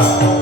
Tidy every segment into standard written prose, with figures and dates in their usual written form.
Wow.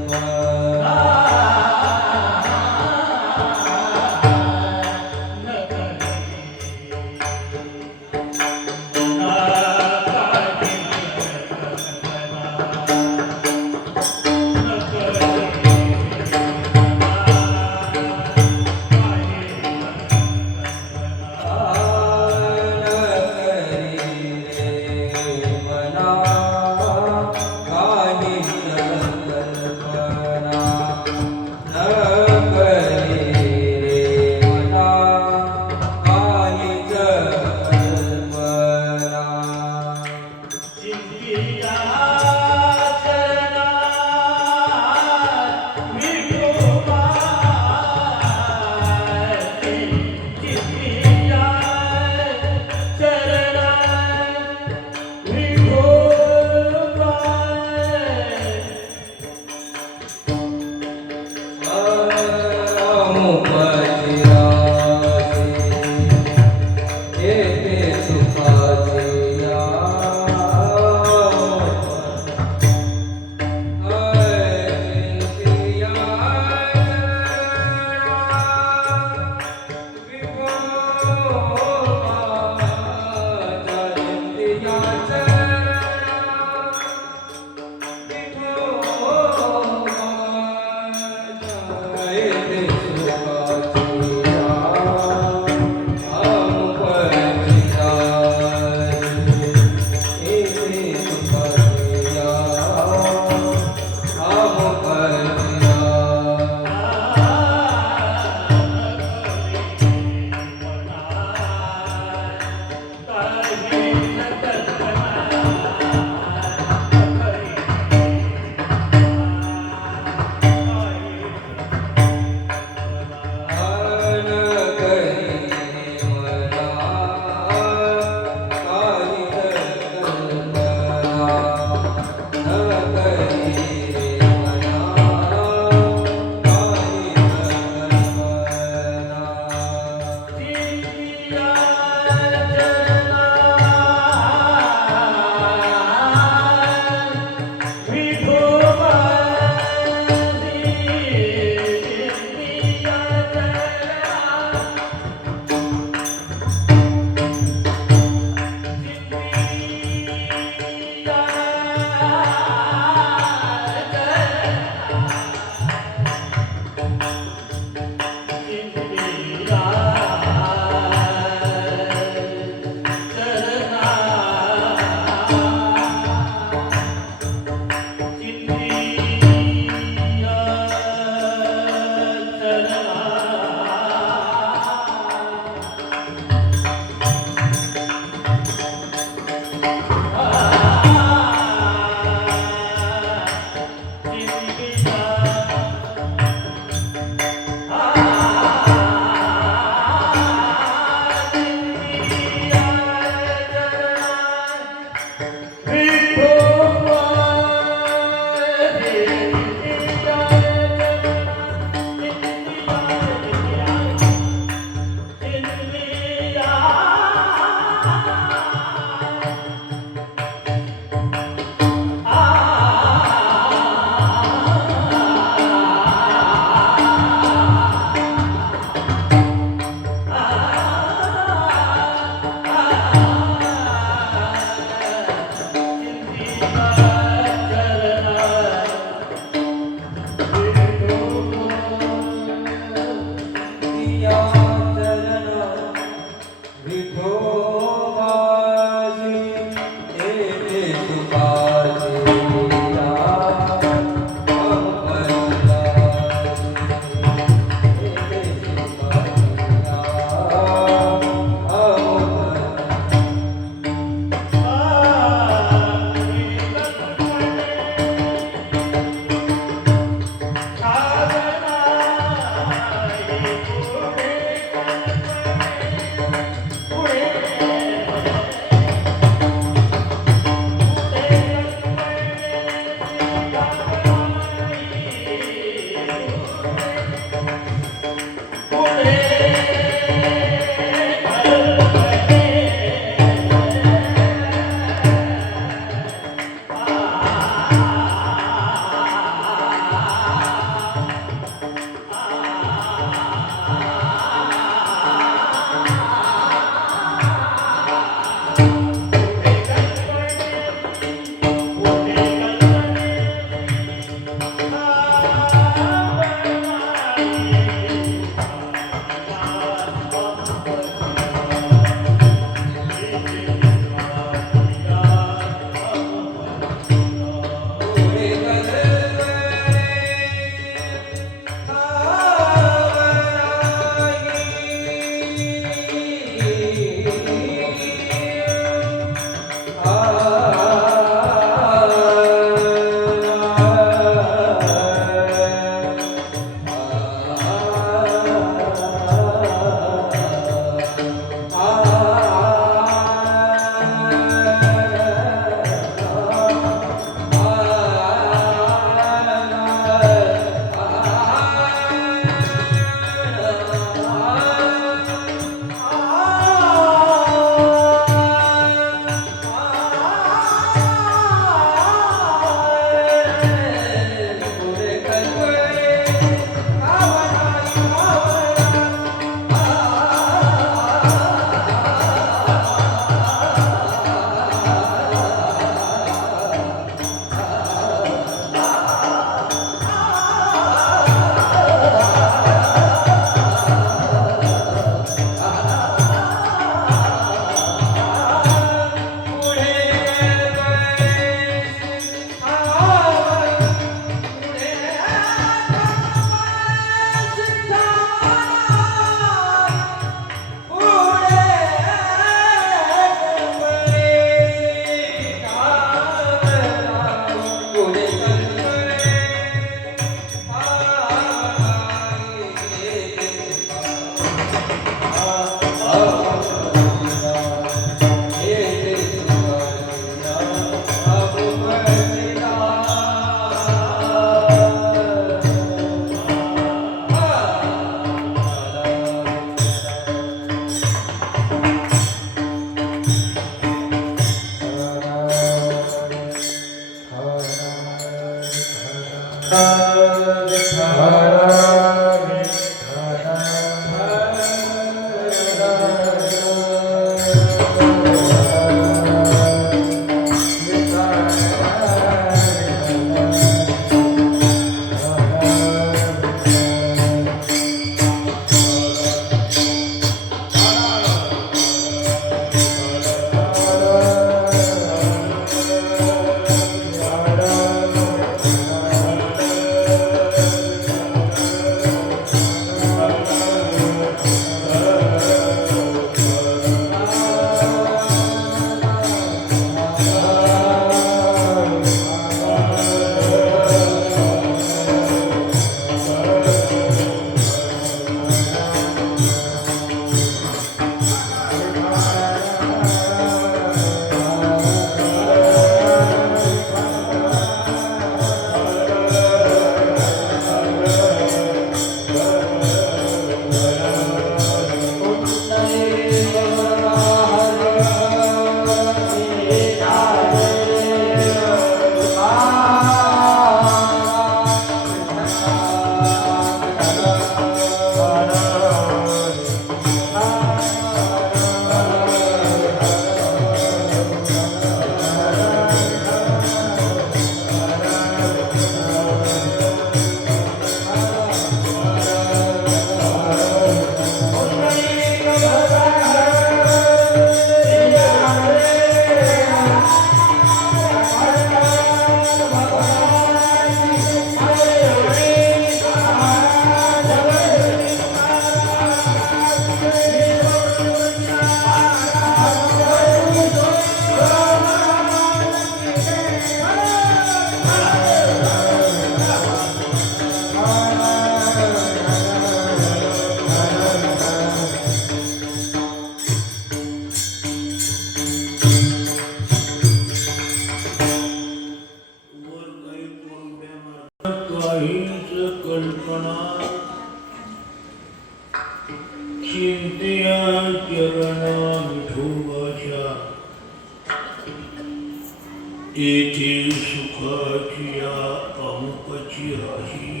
येथे सुखाची या अमुकाची राही,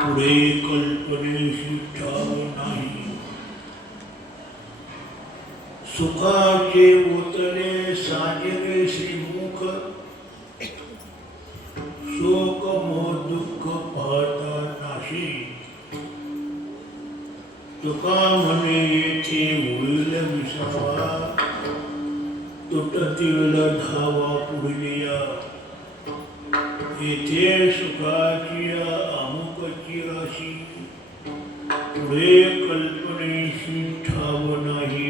पुढे कल्पनेशी ठाव नाही. सुखाचे ओतले साजरे श्रीमुख, शोक मोह दुःख पाहता नाशी. तुका म्हणे येथे होईल विसावा, तुटतील धावा पुढलिया. येथे सुखाची अमुकची राशी, पुढे कल्पनेशी ठाव नाही.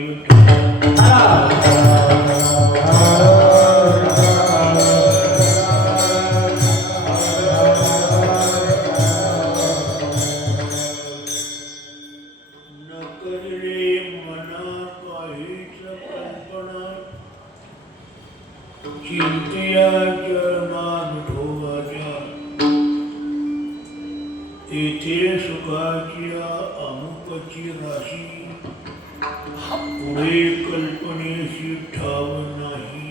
न करले मना काहीच कल्पना, चिंतिया चरणात ठोवाच्या. येथे सुखाची अमुकची राशी, पुढे कल्पनेशी ठाव नाही.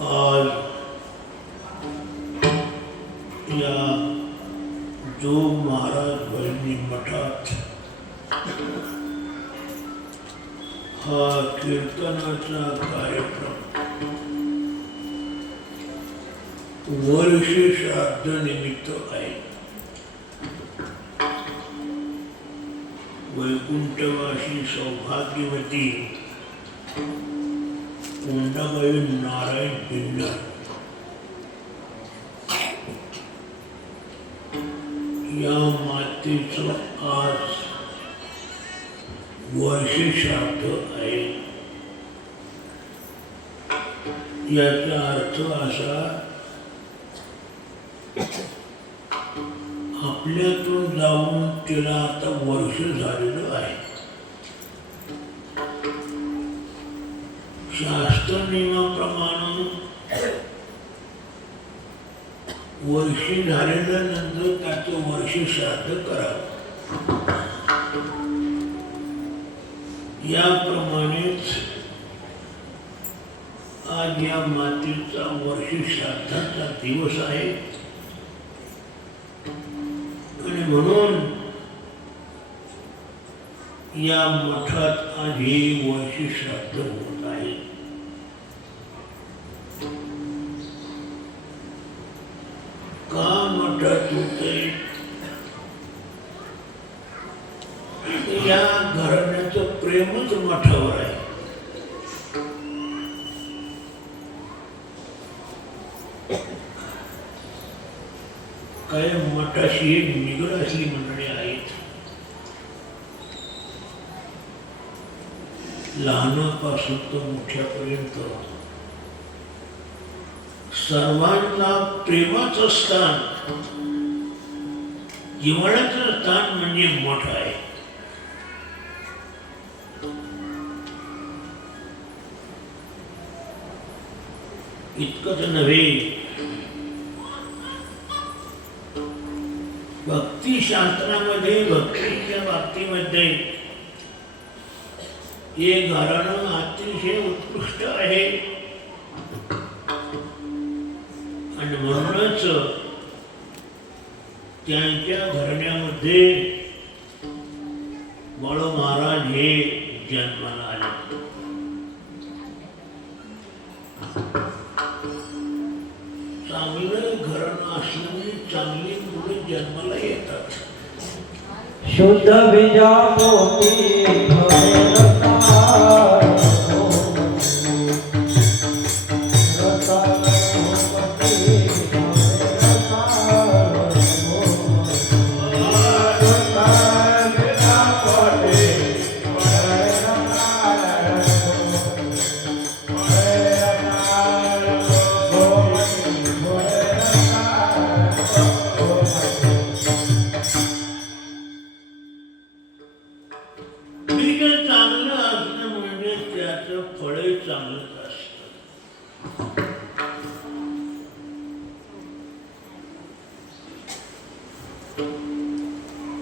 आज या जो महाराज बहिणी मठात हा कीर्तनाचा कार्यक्रम वर्ष श्राद्ध निमित्त आहे. वैकुंठवासी सौभाग्यवती कोंडाबाई नारायण पिंडर या मातेचं आज वर्ष श्राद्ध आहे. याचा अर्थ असा, आपल्यातून जाऊन तिला आता वर्ष झालेलं आहे. शास्त्र नियमाप्रमाणे वर्षी झाल्यानंतर त्याचं वर्ष श्राद्ध करावं. याप्रमाणेच आज या मातेचा वर्ष श्राद्धाचा दिवस आहे. आणि म्हणून या मठात आज हे वर्ष श्राद्ध होत आहे. का मठात होते? या घराण्याचं प्रेमच मठावर आहे. काय मठाशी एक निगड असली मंडळी आहेत. लहानापासून तर मोठ्यापर्यंत सर्वांना प्रेमाचं स्थान, जिव्हाळ्याचं स्थान म्हणजे मठ आहे. इतकंच नव्हे, भक्तिशास्त्रामध्ये भक्तीच्या बाबतीमध्ये हे घराणं अतिशय उत्कृष्ट आहे. आणि म्हणूनच त्यांच्या घराण्यामध्ये बाळू महाराज हे जन्माला आले. चांगलं घराणं असल्यामुळे चांगली मुलं जन्माला येतात. शुद्ध बीजा मोती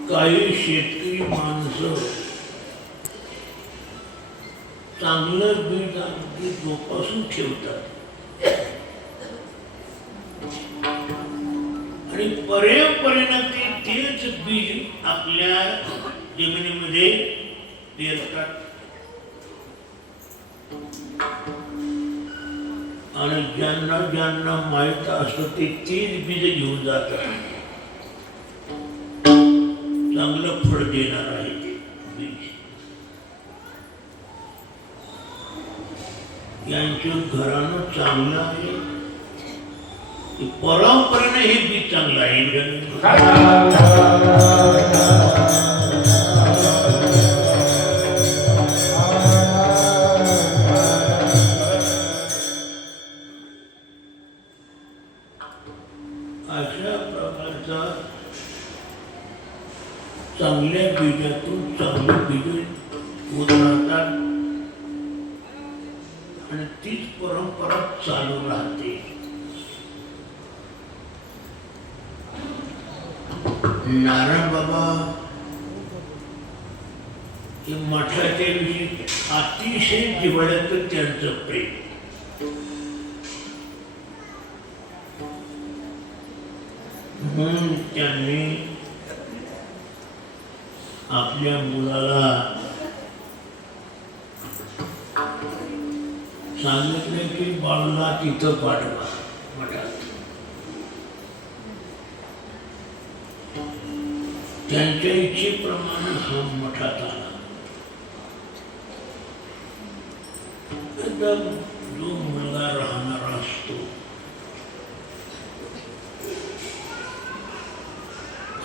काही शेतकरी माणसं चांगलं बीज अगदी जोपासून ठेवतात आणि पर्यायपरीने तेच बीज आपल्या जमिनीमध्ये पेरतात आणि ज्यांना ज्यांना माहीत असतं ते तीच बीज घेऊन जातात. चांगलं फळ देणार आहे ते बीज. यांचं घरानं चांगलं आहे, परंपरेने हे बीज चांगलं आहे. अशा प्रकारचा चांगल्या बीजातून चांगले बीज होत राहतात आणि तीच परंपरा चालू राहते. नारायण बाबा हे मठाच्या विषयी अतिशय जिव्हाळ्याचं त्यांचं प्रेम. म्हणून त्यांनी आपल्या मुलाला सांगितलं की बाळूला तिथं पाठवा मठात. त्यांच्या इच्छेप्रमाणे हा मठात आला. जो मुलगा राहणारा असतो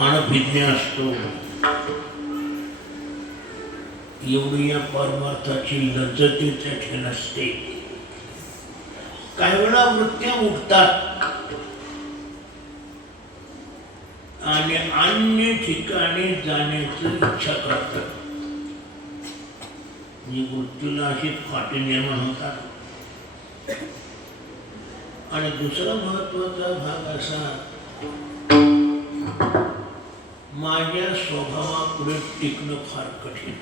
अनभिज्ञ असतो, एवढी या परमार्थाची लज्जत त्याची नसते. काही वेळा वृत्त्या उठतात आणि अन्य ठिकाणी जाण्याची इच्छा करतात. वृत्तीला अशी फाटी निर्माण होतात. आणि दुसरा महत्वाचा भाग असा, माझ्या स्वभावापुढे टिकणं फार कठीण.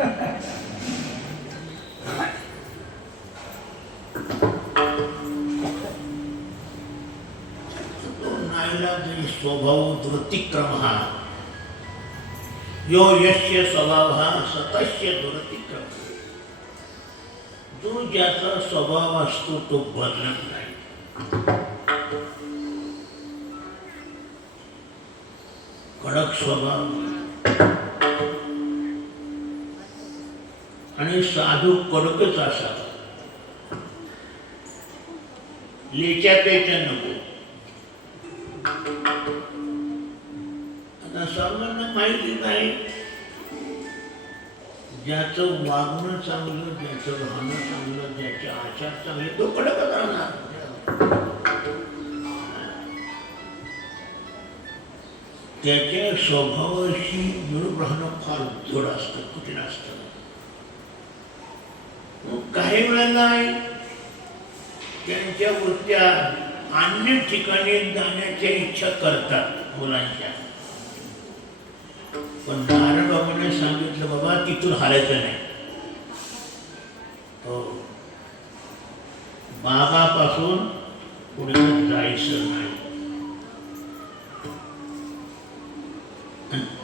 तो नाईलाजाने स्वभाव वृत्तिक्रम यो यस्य स्वभाव सतस्य दुरतिक्रम. जो ज्याचा स्वभाव असतो तो बदलत नाही. कडक स्वभाव आणि साधू कडकच असावा, लेच्या पेच्या नको. आता सर्वांना माहिती नाही, ज्याचं वागणं चांगलं, ज्याचं राहणं चांगलं, ज्याचे आचार चांगले, तो कडकच राहणार. त्याच्या स्वभावाशी मिळून राहणं फार जड असतं, कठीण असतं. काही वेळेला त्यांच्या वृत्त्या अन्य ठिकाणी जाण्याच्या इच्छा करतात मुलांच्या. पण नारायण बाबांनी सांगितलं, बाबा तिथून हालायचं नाही. हो, बाबापासून पुढे जायचं नाही.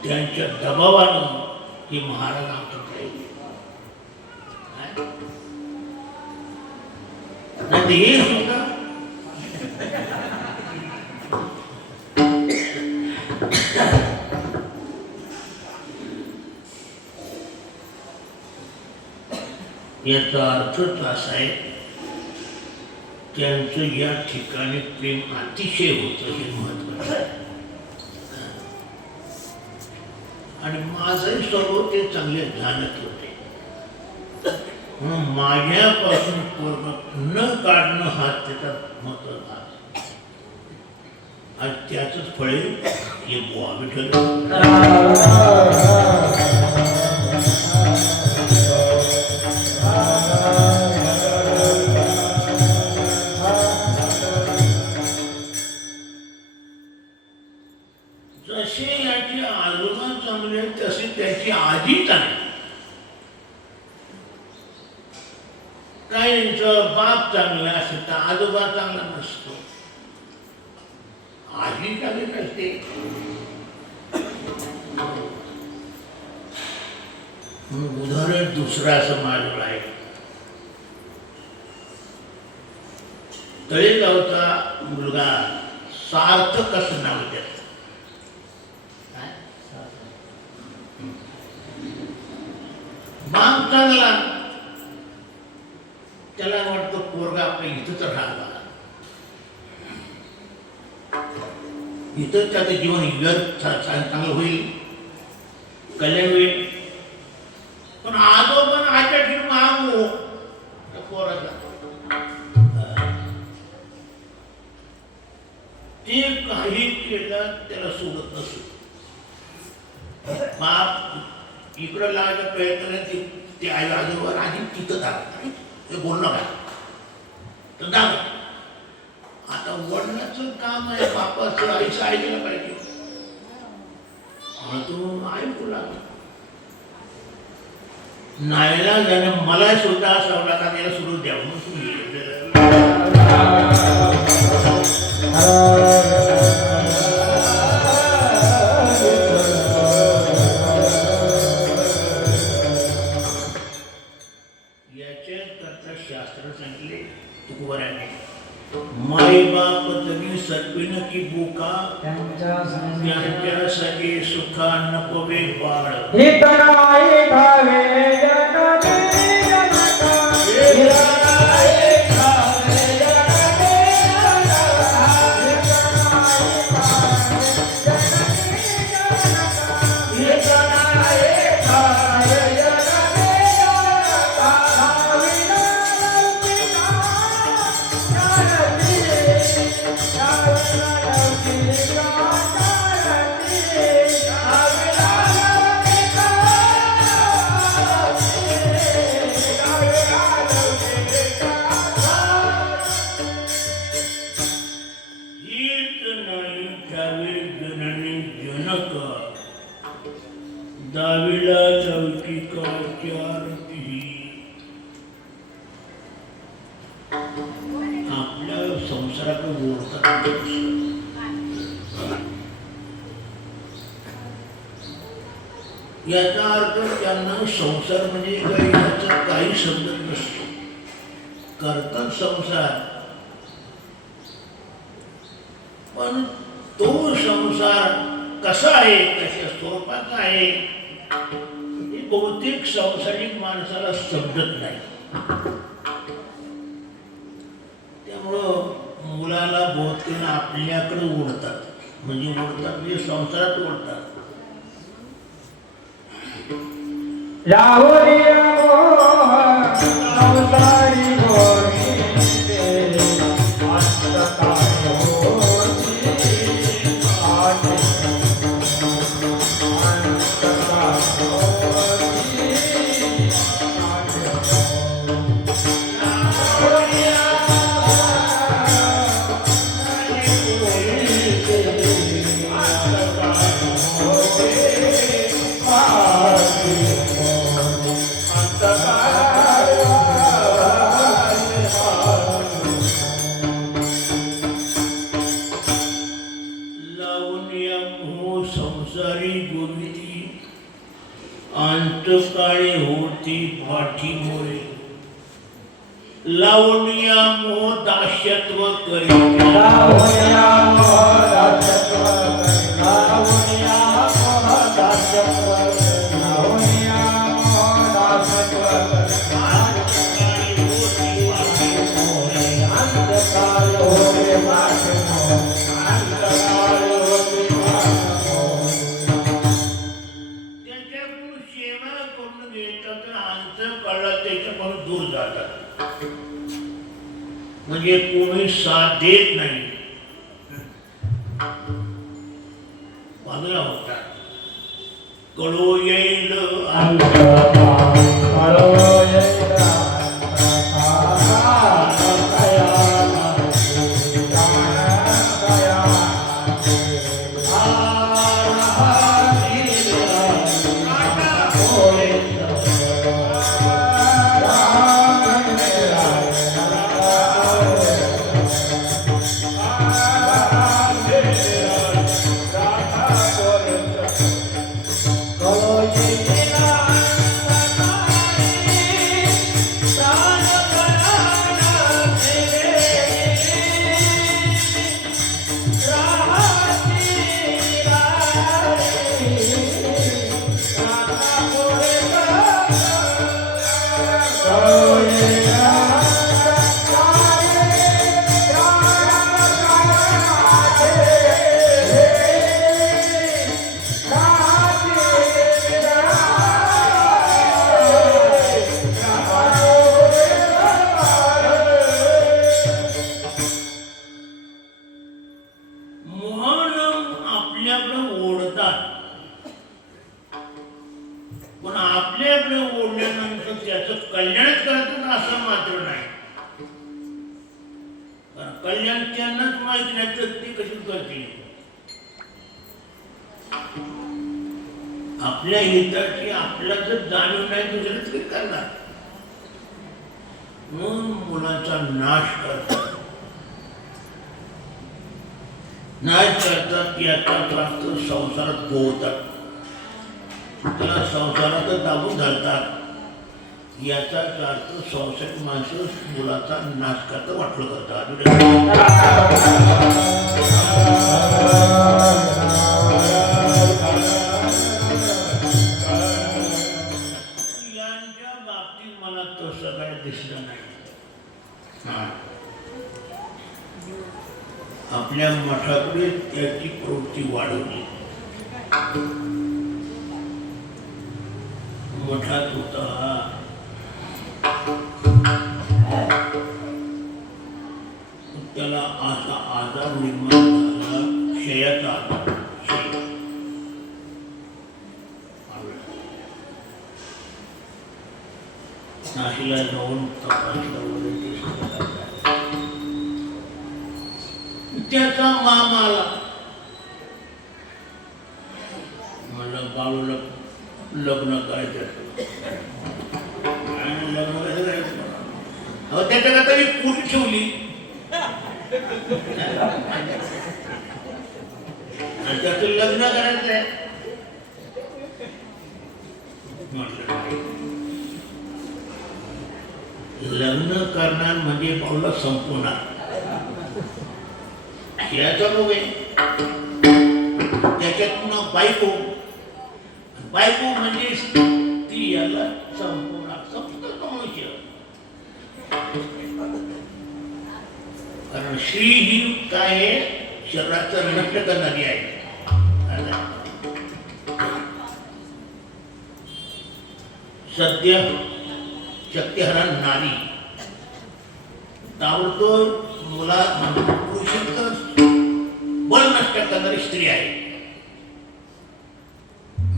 त्यांच्या दबावानं हे महाराज आमचं काही नाही. हे सुद्धा याचा अर्थच असा आहे, त्यांचं या ठिकाणी प्रेम अतिशय होतं, हे महत्वाचं आहे. आणि माझंही स्वभाव ते चांगले जाणत होते. म्हणून माझ्यापासून पूर्ण न काढणं हा त्याचा महत्वाचा भाग. आणि त्याच फळे हे बुवा विठ्ठल. जसे याची आजोबा चांगले तसे त्याची आजी चांगली. काहींचं बाप चांगला असेल तर आजोबा चांगला नसतो, आजी चांगली नसते. म्हणून उदाहरण दुसरं असं माझं आहे. तळेगावचा मुलगा सार्थक असं नाव त्याचं. बाप चांगला, त्याला वाटतं पोरगा आपल्या इथंच राहावा, इथंच त्याचं जीवन चांगलं होईल, कल्याण होईल. पण आजोबा आजच्या ठिकाणी मागू त्या पोराचा ते काही केलं त्याला सोडत नसतो. बाप इकडं लावायचा प्रयत्न नाही, ते आई आजोबा आधी तिथं दाखवत ते बोलणं काय तर दाखव. आता वडिलांचं काम आहे, बापाचं आईचं ऐकलं पाहिजे. तू ऐकू लागला नाहीला जाणं मला सुद्धा असावं लागला, त्याला सोडून द्यावं म्हणून याच्याकरता शास्त्र सांगितले तुकोबाराने, माई बाप तरी सत्विन की बुका त्यांच्यासाठी सुखा नपवे बाळ. दाविला लौकिकाचारती आपल्या संसाराकडे ओळखतात. याचा अर्थ त्यांना संसार म्हणजे काही याचा काही समजत नसतो. करतात संसार, पण तो संसार कसा आहे, कशा स्वरूपाचा आहे हे बहुतेक संसारिक माणसाला समजत नाही. त्यामुळं मुलाला बहुतेक आपल्याकडे ओढतात, म्हणजे संसारात ओढतात. अंतकाळी होती पाठीमुळे लावण्या मोह दास्यत्व दूर जातात, म्हणजे कोणी साथ देत नाही, बाजूला होतात. कळो येईल मोहन आपल्याकडे ओढतात, पण आपल्याकडे ओढल्यानंतर त्याचं कल्याणच करतात असं मात्र नाही. कारण कल्याण त्यांनाच माहिती नाही तर ती कशी करतील. आपल्या हिताची आपला जर जाणीव नाही दुसरं तरी करणार. म्हणून मुलाचा नाश करतात. नाश करतात याचा अर्थ संसारात गोवतात, त्याला संसारात दाबून धरतात. याचा अर्थ संसारिक माणसं मुलाचा नाश करता वाटलं करतात. यांच्या बाबतीत मला तसं काय दिसलं नाही. आपल्या मठाकडे त्याची प्रवृत्ती वाढवली. मठात होता त्याला असा आजार निर्माण झाला, क्षयाचा आजार. नाशिला जाऊन तपासलं वगैरे त्याचा माम आला. मला बाळूला लग्न करायचं. लग्न कसं करायचं? अहो त्याच्याकरता मी पूर्वी ठेवली आणि त्याचं लग्न करायचं आहे म्हटलं. लग्न करणार म्हणजे बाळूला संपवणार याचा नव्हे. त्याच्यात पुन्हा बायको, बायको म्हणजे ती याला संपवणार. संपत मनुष्य. कारण श्री ही काय आहे, शरीराचं नष्ट करणारी आहे. सध्या शक्तिहरण नारी ताबडतोब मुला पुरुषाचं बळ नष्ट करणारी स्त्री आहे.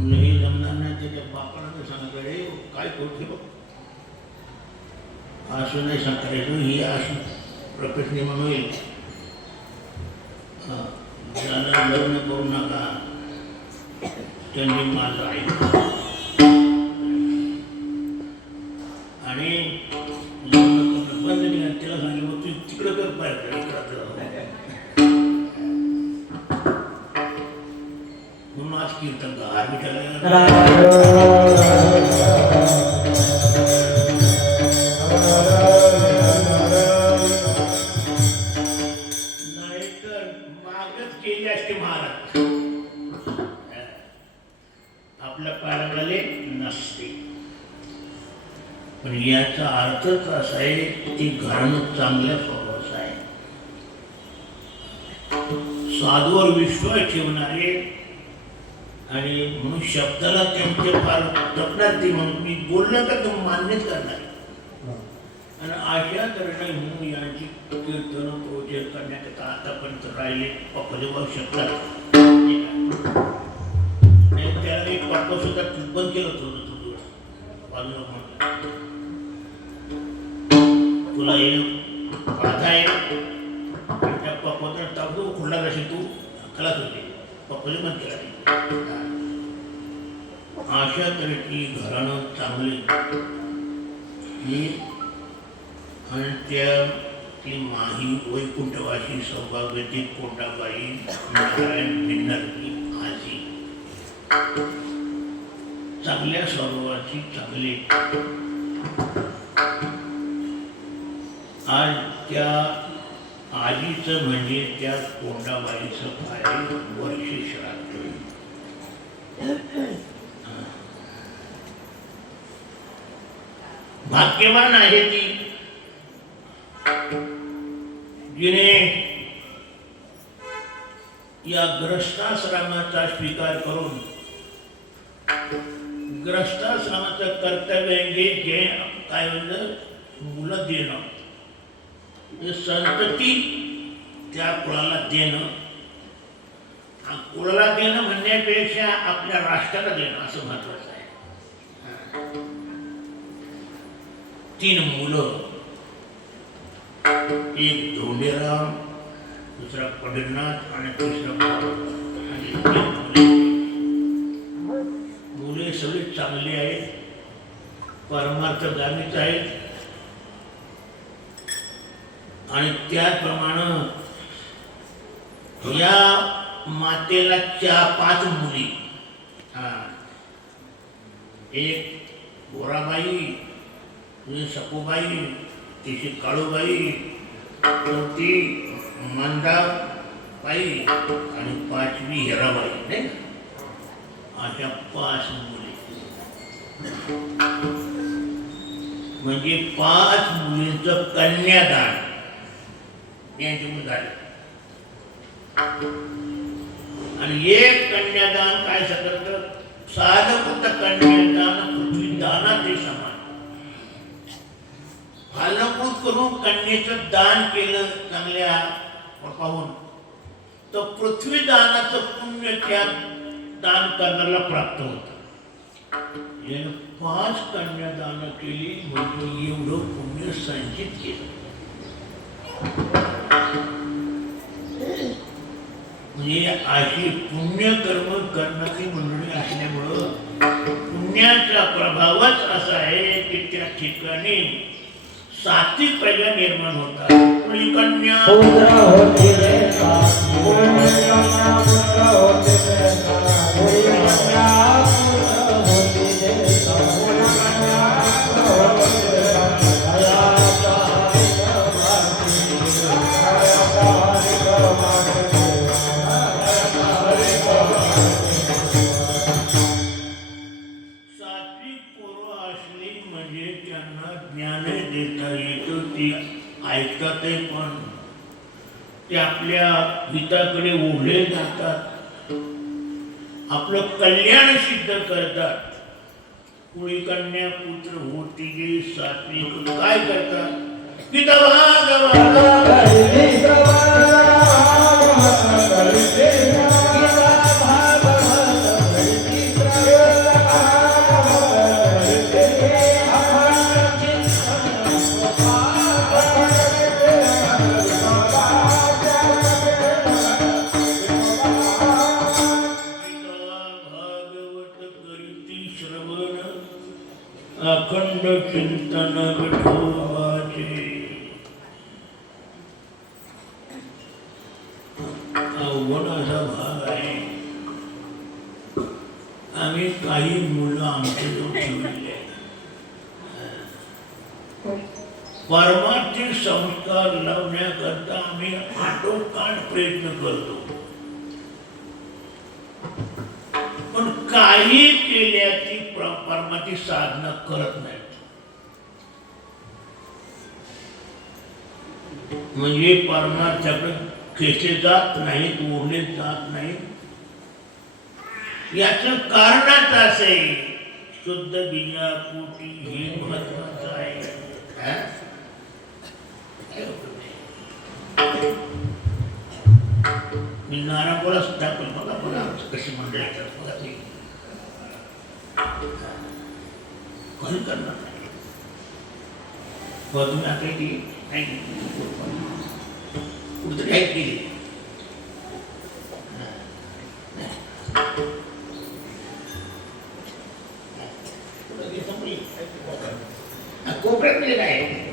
हे जमणार नाही. त्याच्या बापाला सांगितलं रे काय करते बघ, असं नाही सांगायचं. ही अशी प्रोफेशनल म्हणून होईल. ज्याला लग्न करू नका त्यांनी माझं ऐकलं आणि लग्न करणं बंद केलं. त्याला सांगितलं तू तिकडं कर पाहिजे म्हणून आज कीर्तन गार नाहीतर मागच केली असते महाराज. आपल्या पायाला नसते. पण याचा अर्थच असा आहे की घराणं चांगल्या स्वभावाचं आहे. साधूवर विश्वास ठेवणारे आणि म्हणून शब्दाला त्यांचे फार जपणार. ते म्हणून मी बोललं का तो मान्यच करणार. आणि अशा तऱ्हेने म्हणून यांची कीर्तन प्रोजेक्ट करण्याकरता आतापर्यंत राहिले पप्पादेवा शकतात. त्याला एक पप्पा सुद्धा बंद केलं होतं. बाजूला म्हणतो तुला हे पाहता आहे त्या पप्पाचा टाकतो खुडला कशी तू खलास होते. पप्पाने बंद केला. अशा तऱ्हेची घराणं चांगली ही आणि त्या ती माही वैकुंठवासी सौभाग्यवती कोंडाबाई नारायण भिन्नरती आजी चांगल्या स्वभावाची चांगली. आज त्या आजीचं म्हणजे त्या कोंडाबाईचं पाय वर्ष श्राद्ध. भाग्यवान आहे ती जिने या ग्रस्ताश्रमाचा स्वीकार करून ग्रस्ताश्रमाचं कर्तव्य जे काय म्हणलं मुलं देणं, हे संतती त्या कुळाला देणं, कुळाला देणं म्हणण्यापेक्षा आपल्या राष्ट्राला देणं असं महत्वाचं आहे. 3 मुलं, एक धोंडेराम, दुसरा पंढरीनाथ आणि तिसरा मुले सगळे चांगले आहेत, परमार्थगामीच आहेत. आणि त्याप्रमाणे या मातेला 5 मुली, एक गोराबाई, सखूबाई, तिची काळूबाई, चौथी मंदाबाई आणि 5वी हिराबाई, नाही अशा 5 मुली. म्हणजे 5 मुलींचं कन्यादान यांच्याकडून झालं. आणि एक कन्यादान काय सांगतं, साधं फक्त कन्यादान पृथ्वी दानाचे समान. फालकृत करून कन्येचं दान केलं चांगल्या पाहून तर पृथ्वी दानाचं पुण्य त्या दान करण्याला प्राप्त होतं. 5 कन्यादान केली म्हणजे एवढं पुण्य संचित केलं. म्हणजे अशी पुण्यकर्म करणारी मंडळी असल्यामुळं पुण्याचा प्रभावच असा आहे की त्या ठिकाणी सात्विक प्रजा निर्माण होतात. कन्या ऐकतातही पण ते आपल्या हिताकडे ओढले जातात, आपलं कल्याण सिद्ध करतात. कुळी कन्या पुत्र होती जे सात्विक काय करतात, पिता अखंड चिंतन विठोबाचे. अवघड असा भाग आहे. आम्ही काही मुलं आमचे जो ठेवलेले परमार्थिक संस्कार लावण्याकरता आम्ही आटोकाट प्रयत्न करतो, पण काही केल्याची परमाची साधना करत नाहीत. म्हणजे परमार्थाकडे खेचले जात नाहीत, ओढले जात नाहीत. याचं कारणच असे शुद्ध बीजापोटी हे महत्वाचं आहे. मी नारायणपुरा सुद्धा पण बघा बघा कशी मंडळी बघा ते काही करणार नाही. तुम्ही आता नाही कुठतरी काही केली कोपऱ्यात म्हणजे काय नाही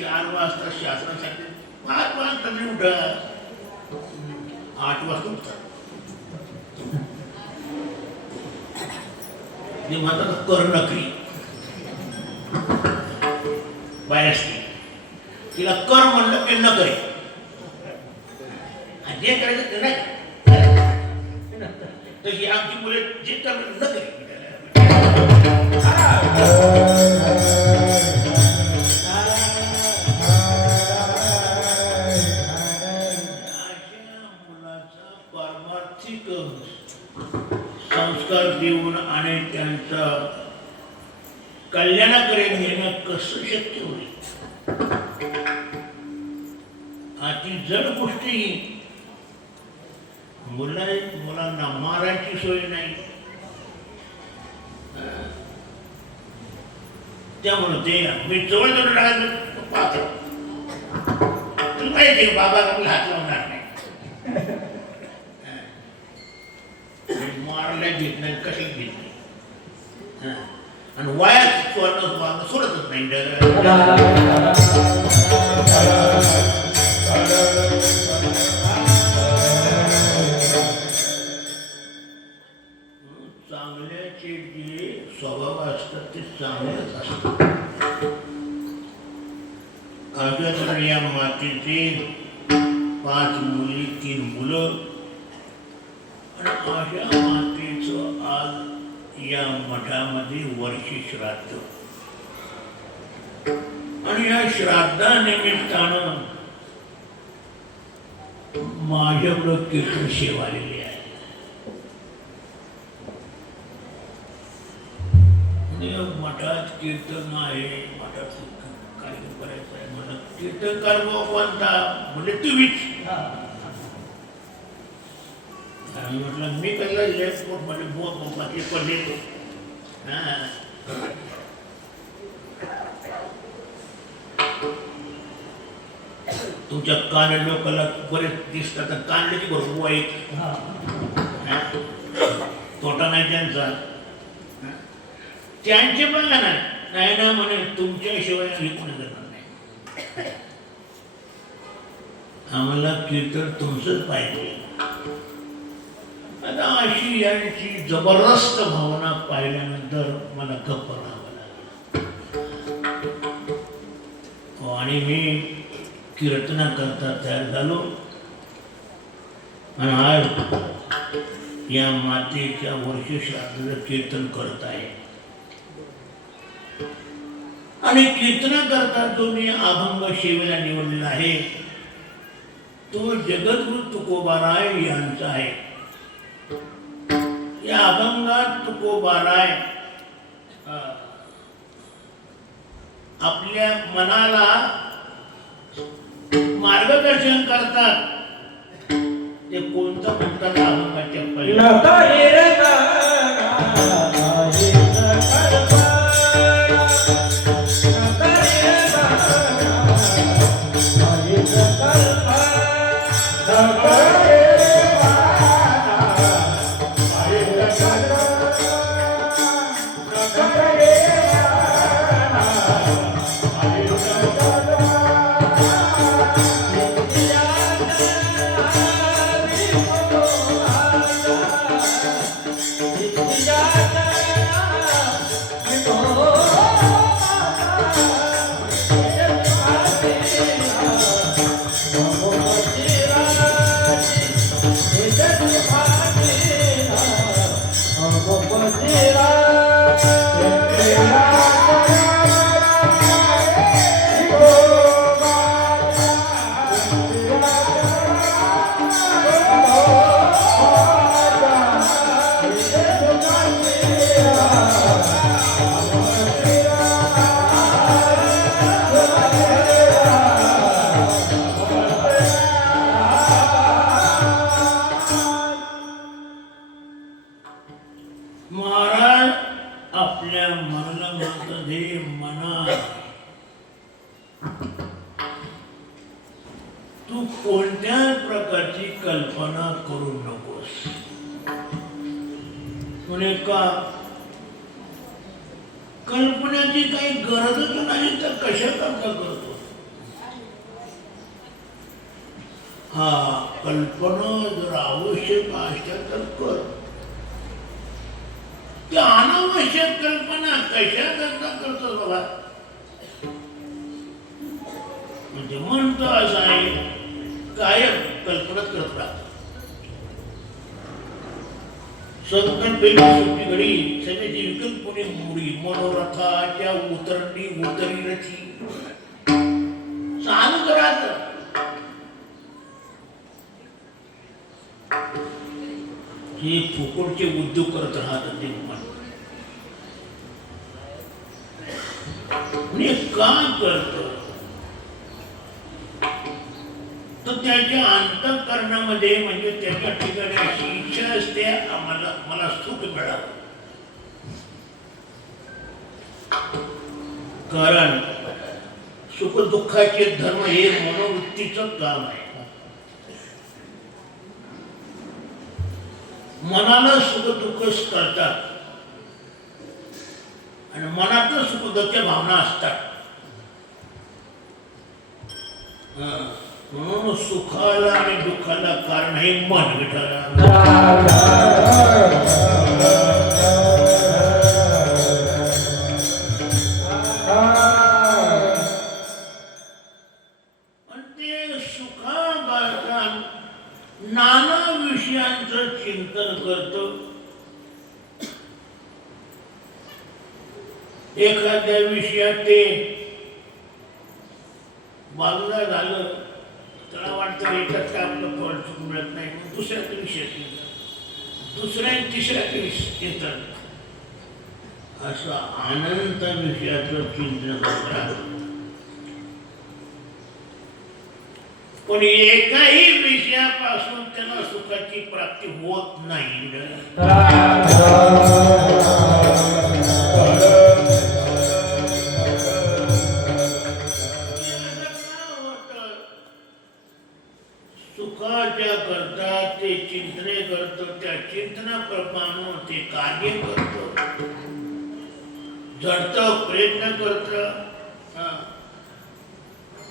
4 वाजता शासनासाठी 5 वाजता तुम्ही उठा, 8 वाजता उठतात. ते म्हणतात कर नकरी बाय असते तिला कर म्हणलं की न करे जे करायचं ते नाही तशी आमची मुले जे करणार न करे पारमार्थिक संस्कार देऊन आणि त्यांचा कल्याणाकडे नेणं कसं शक्य होईल अति जड गोष्टी मुलांना मारायची सोय नाही त्यामुळे ते मी जवळ जवळ टाकायचं पाहतो तुला माहिती आहे बाबा आपला हात लावणार नाही मारल्या घेत नाही कशाला घेत नाही आणि वायात सोडतच नाही चांगल्याचे जे स्वभाव असतात ते चांगलेच असतात अशा तर या मातेचे 5 मुली 3 मुलं आणि अशा मातेचं आज या मठामध्ये वर्षी श्राद्ध आणि या श्राद्धानिमित्तानं माझ्याकडं कीर्तन सेवा आलेली आहे आणि मठात कीर्तन आहे मठात कार्यक्रम करायचा आहे मला कीर्तनकार कोणता म्हणजे तुम्हीच म्हटलं मी कल्ला एअरपोर्ट मध्ये बाकी पडले तुमच्या कान लोकांना बरेच दिसतात कानड्याची भरपूर आहे तोटा नाही त्यांचा त्यांचे बघा नाही ना म्हणे तुमच्याशिवाय हे कोणी करणार नाही आम्हाला कीर्तन तुमचंच पाहिजे आता अशी यांची जबरदस्त भावना पाहिल्यानंतर मला गप्प राहावं लागलं आणि मी कीर्तना करता तयार झालो आणि आज या मातेच्या वर्षश्राद्धाचं कीर्तन करत आहे आणि कीर्तना करता जो मी अभंग सेवेला निवडलेला आहे तो जगद्गुरु तुकोबाराय यांचा आहे या अभंगात तुकोबाराय आपल्या मनाला मार्गदर्शन करतात ते कोणतं म्हणतात अभंगाच्या पहिल्या तू कोणत्या प्रकारची कल्पना करू नकोस म्हणे का कल्पनेची काही गरजच नाही तर कशा करता करतो हा कल्पना जर आवश्यक असल्या तर कर की अनावश्यक कल्पना कशा करता करतो बाबा. म्हणजे म्हणतो असं आहे, कायम कल्पनाच करत राहतो. संकल्पेची सुट्टी घडी सगळ्याची विकल्पने मुडी मनोरथाच्या उतरणी उतरीची चालू करायचं. हे फुकटचे उद्योग करत राहतात ते म्हणजे का करतो तर त्याच्या अंतःकरणामध्ये म्हणजे त्याच्या ठिकाणी अशी इच्छा असते मला सुख मिळावं. कारण सुख दुःखाचे धर्म हे मनोवृत्तीचं काम आहे. मनाला सुख दुःख करतात आणि मनात सुख दुःखाच्या भावना असतात. म्हणून सुखाला आणि दुःखाला कारण हे मन विठ्ठला. पण ते सुखाबाळगान नाना विषयांचं चिंतन करतो. एखाद्या विषयात ते बाजूला झालं त्याला वाटतं एकाच काय आपलं फळ चूक मिळत नाही, मग दुसऱ्याचा विषय दुसऱ्या तिसऱ्याचा विषय चिंतन असं अनंत विषयाचं चिंतन करतात. पण एकाही विषयापासून त्याला सुखाची प्राप्ती होत नाही. सुखाच्या करता ते चिंतने करतो, त्या चिंतनाप्रमाणे ते कार्य करतो, झडतो, प्रयत्न करतो,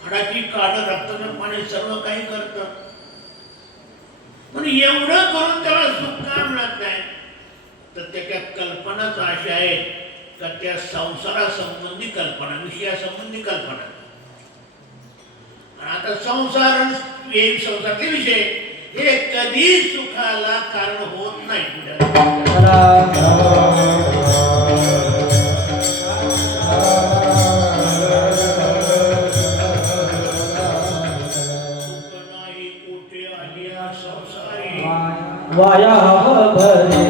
हाडाची काढ रक्ताचं पाणी सर्व काही करतं. पण एवढं करून त्याला सुख का मिळत नाही तर त्याच्या कल्पनाच अशा आहेत का त्या संसारासंबंधी कल्पना, विषयासंबंधी कल्पना. आता संसार हे संसारातले विषय हे कधी सुखाला कारण होत नाही. सुख नाही कोठे आलिया संसारी वाया भरे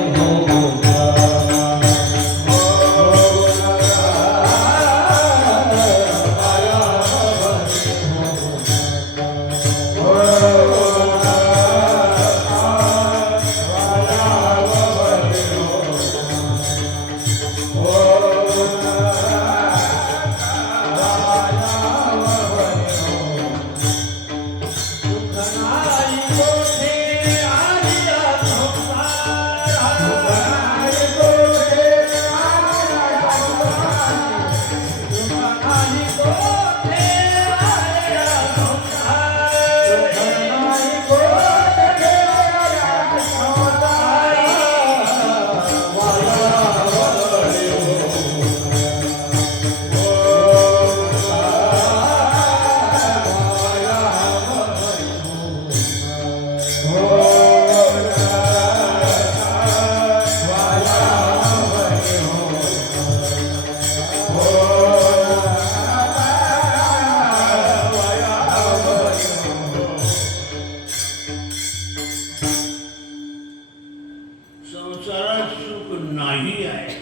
संसारात सुख नाही आहे.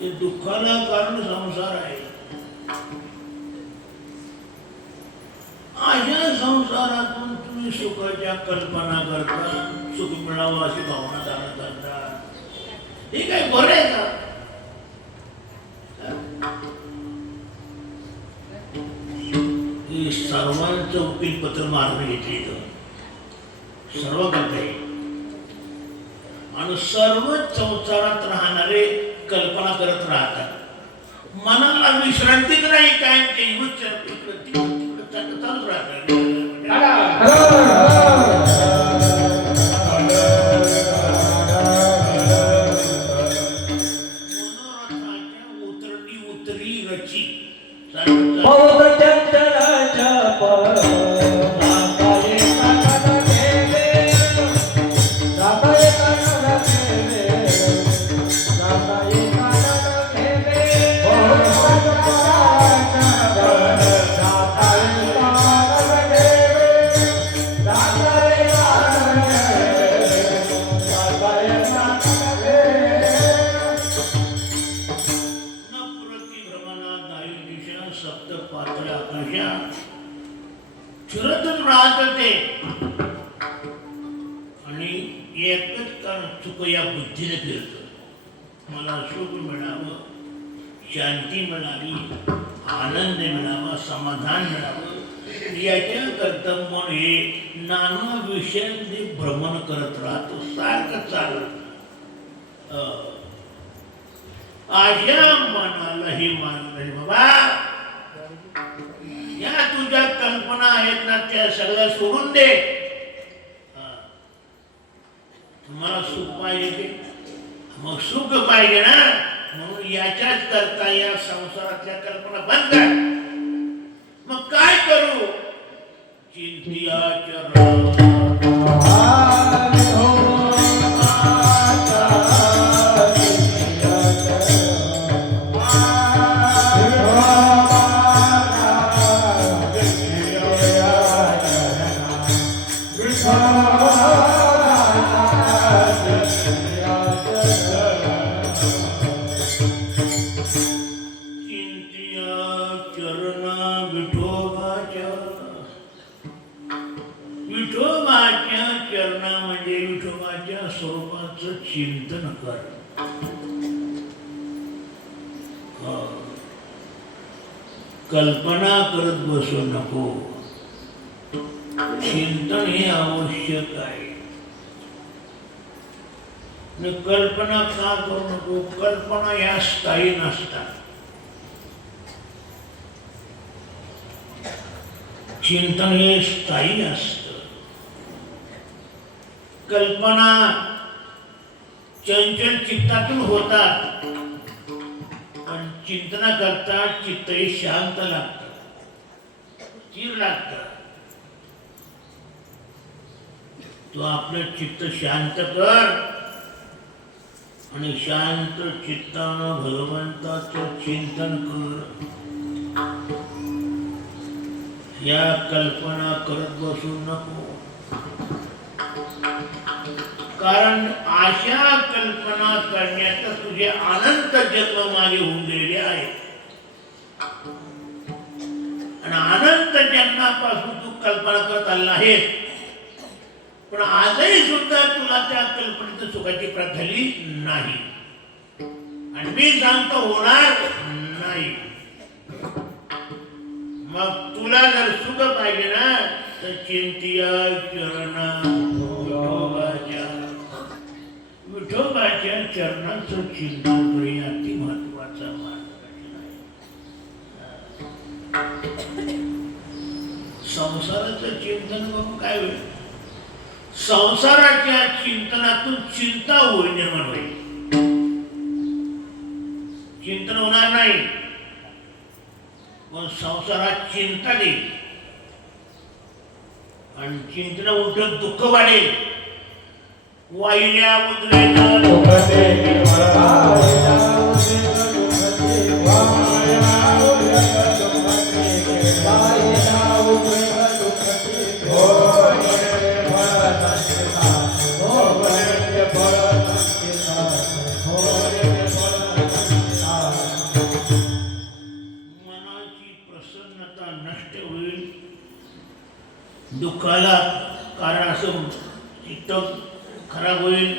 ते दुःखाला कारण संसार आहे. अशा संसारातून तुम्ही सुखाच्या कल्पना करता, सुख मिळावं अशी भावना धारण करता. हे काय बरं आहे का? सर्वांचं वकील पत्र मारून घेतले सर्व करते आणि सर्व संसारात राहणारे कल्पना करत राहतात. मनाला विश्रांतीच नाही, काय चालूच राहतात. चुक या बुद्धीने फिरतो. मला सुख मिळावं, शांती मिळावी, आनंद मिळावा, समाधान मिळावं, याच्याकरता मन हे नाना विषयांचे भ्रमण करत राहतो, सारखं चालत. अशा मनाला हे मानलं बाबा, या तुझ्या कल्पना आहेत ना त्या सगळ्या सोडून दे. तुम्हाला सुख पाहिजे, मग सुख पाहिजे ना, म्हणून याच्याच करता या संसारातल्या कल्पना बंद कर. मग काय करू? चिंतिया स्वरूपाचं चिंतन कर. कल्पना करत बसू नको. चिंतन हे आवश्यक आहे. कल्पना का करू नको? कल्पना या स्थायी नसतात. चिंतन हे स्थायी असत. कल्पना चंचल चित्तातून होतात, पण चिंतना करता चित्त हे शांत लागतं, स्थिर लागतं. तो आपलं चित्त शांत कर आणि शांत चित्तानं भगवंताचं चिंतन कर. या कल्पना करत बसू नको. कारण अशा कल्पना करण्याचा तुझे अनंत जन्म मागे होऊन गेलेले आहेत. आणि अनंत जन्मापासून तू कल्पना करत आला आहेस, पण आजही सुद्धा तुला त्या कल्पनेत सुखाची प्राप्ती झाली नाही. आणि मी सांगतो होणार नाही. मग तुला जर सुख पाहिजे ना, तर चिंतिया चरणा विठोबाच्या चरणाचं चिंतन करणे अति महत्वाचा मार्ग आहे. संसाराचं चिंतन करून काय होईल? संसाराच्या चिंतनातून चिंता होईल, निर्माण होईल. चिंतन होणार नाही, पण संसारात चिंता देईल. आणि चिंतन उलट दुःख वाढेल. वाहिल्या उद्वेग मनाची प्रसन्नता नष्ट होईल. दुःखाला कारण असं चित्त खराब होईल,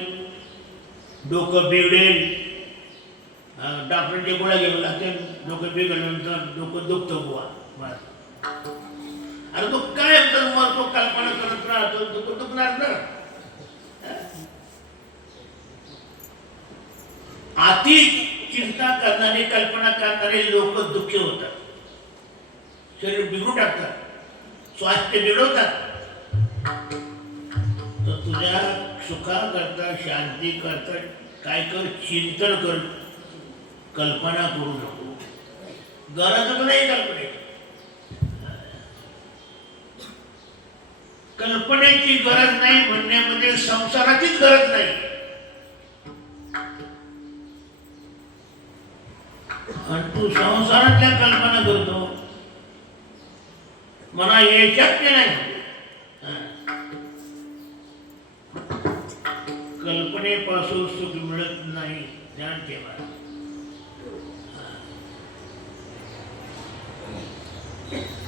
डोकं बिघडेल. डॉक्टरचे गोळ्या घ्यावं लागतील. डोकं बिघडल्यानंतर डोकं दुखतं बुवा. अरे तो काय मग तो कल्पना करत राहतो, डोकं दुखणार ना. अति चिंता करणारे, कल्पना करणारे लोक दुःखी होतात, शरीर बिघडून टाकतात, स्वास्थ्य बिघडवतात. तर तुझ्या सुखा करता, शांती करता काय कर? चिंतन कर. कल्पना करू नको. गरजच नाही कल्पनेची. कल्पनेची गरज नाही म्हणण्यामध्ये संसाराचीच गरज नाही. आणि तू संसारातल्या कल्पना करतो. मला हे शक्य नाही. कल्पनेपासून सुख मिळत नाही, ध्यान ठेवा.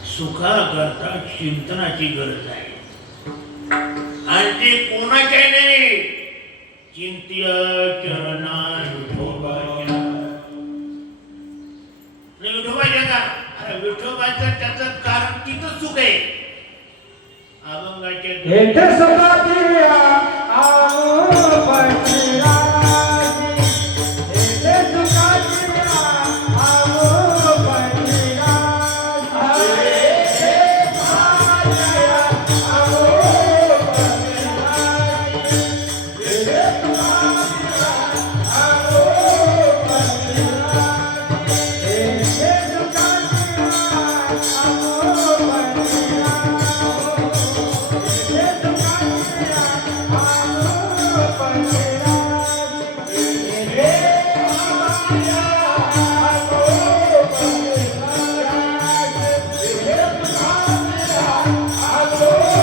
सुखाकरता चिंतनाची गरज आहे. आणि ते कोणाच्या नाही, चिंत्य चरणा विठोबाच्या. आणि विठोबाच्या का? अरे विठोबाचं त्याचं कारण तिथं सुख आहे. अभंगाचे हेठ सुखाची आहो पंचराजी, हेठ सुखाची आहो पंचराजी, हेठ सुखाची आहो पंचराजी, हेठ सुखाची आहो पंचराजी,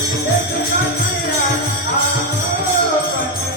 हेठ सुखाची आहो पंचराजी.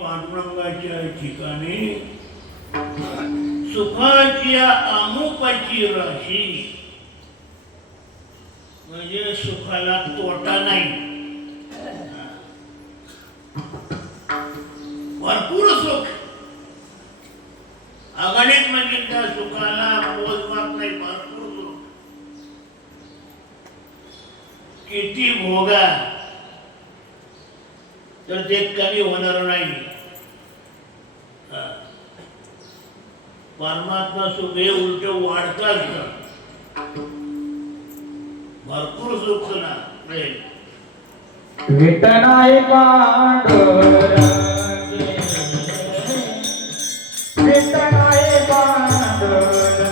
पांडुरंगाच्या ठिकाणी सुखाची अमुपाची राशी, म्हणजे सुखाला तोटा नाही, भरपूर सुख. अगणित म्हणजे त्या सुखाला मोजमाप नाही, भरपूर सुख. किती भोगा तर ते कमी होणार नाही. परमात्मा सुख हे उलट वाढत असतं, भरपूर सुख ना. विठनाय पांडुरंगे, विठनाय पांडुरंगे,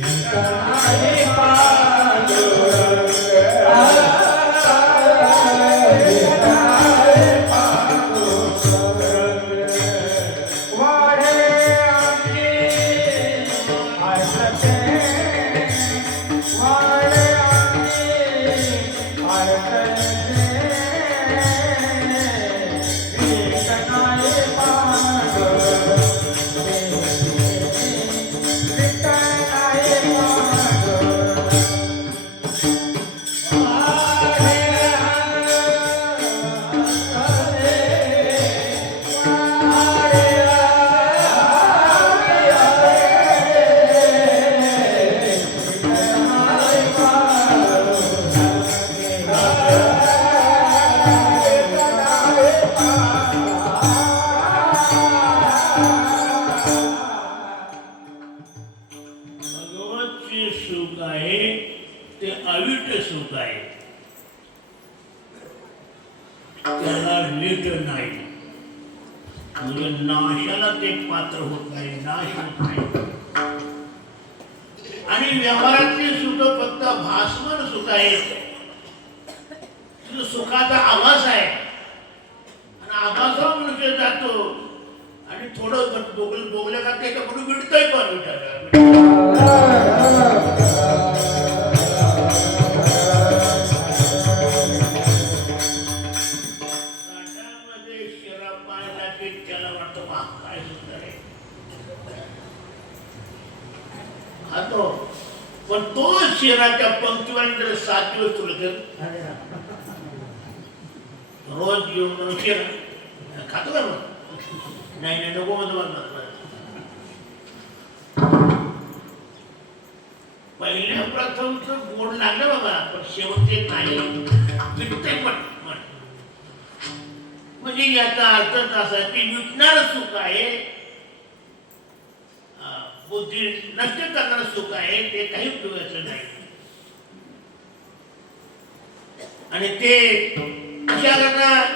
विठनाय पांडुरंगे, सुख आहे ते अविट सुख आहे, त्याला वीट नाही, म्हणजे नाशाला ते पात्र होत नाही, नाश होत नाही. आणि व्यवहारातली सुख फक्त भासमान सुख आहे, सुखाचा आभास आहे, आणि आभासावर मनुष्य जातो आणि थोडं बोगल्या का त्याच्याकडून विटतोय पण त्याला वाटतं काय सुंदर आहे खातो, पण तो शिराच्या पंक्तीवर 7 दिवस तुला रोज येऊन शिरा खातो का मग? नाही नको म्हणतो. पहिल्या प्रथमच गोड लागलं बाबा, पण शेवटचे नाही विटते पण. म्हणजे याचा अर्थ असा की विटणार सुख आहे, बुद्धी नष्ट करणारं सुख आहे, ते काही उपयोगाचं नाही. आणि ते कशा करतात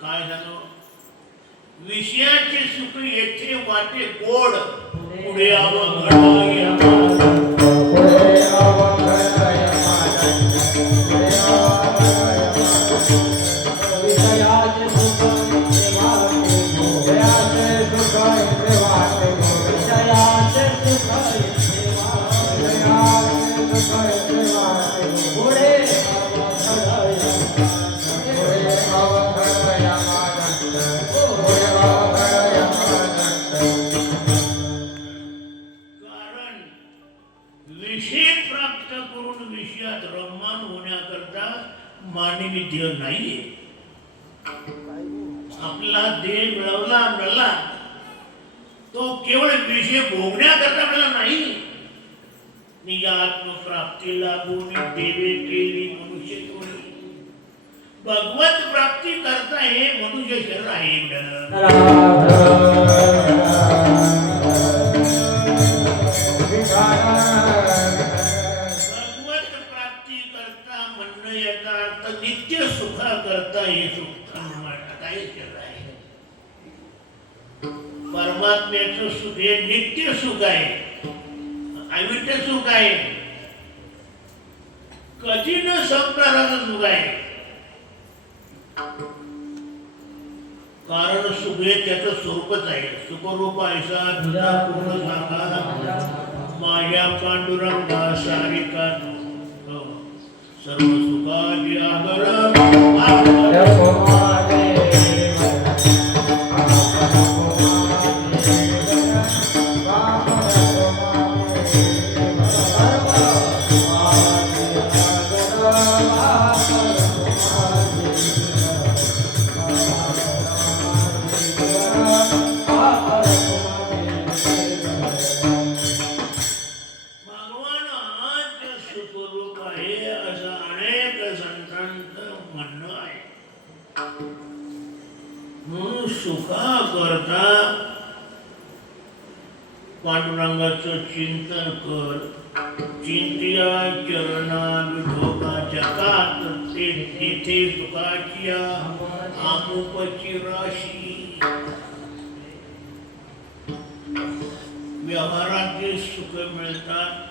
काय सांगू विषयाचे सुख येथे वाटे गोड पुढे अवघड पुढे अवघड विषयाचे सुख इथे वाटे विषयाचे सुख इथे वाटे पुढे अवघड कारण विषय प्राप्त करून विषयात रममान होण्याकरता मानवी देह नाहीये आपला देह मिळवला तो केवळ विषय भोगण्याकरता मला नाही निज आत्मप्राप्ती लागून देवे केली मनुष्य कोणी भगवत प्राप्ती करता हे मनुष्य शरीर आहे भगवत प्राप्ती करता म्हणणं याचा अर्थ नित्य सुखा करता हे सुख आता हे शरीर आहे परमात्म्याचं सुख हे नित्य सुख आहे अविट्य सुख आहे कधी न संपणारं सुख आहे कारण सुख हे त्याचं स्वरूपच आहे सुखरूप ऐसा तुझा पूर्ण सांगा माझ्या पांडुरंगा सारिका सर्व सुखाची सुखा करता पांडुरंगाचं चिंतन कर चिंतिया चरणा विठोबाच्या कात तेथे सुखाची आमुपची राशी व्यवहारात जे सुख मिळतात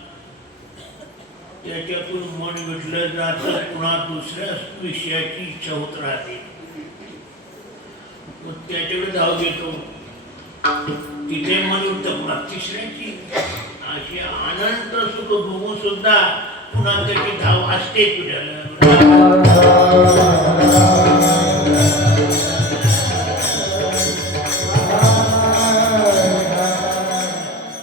त्याच्यातून मन विटलं जातं पुन्हा दुसऱ्या विषयाची इच्छा होत राहते त्याच्याकडे धाव घेतो तिथे मन उठतं पुन्हा तिसऱ्याची अशी अनंत सुख भोगून सुद्धा पुन्हा त्याची धाव असते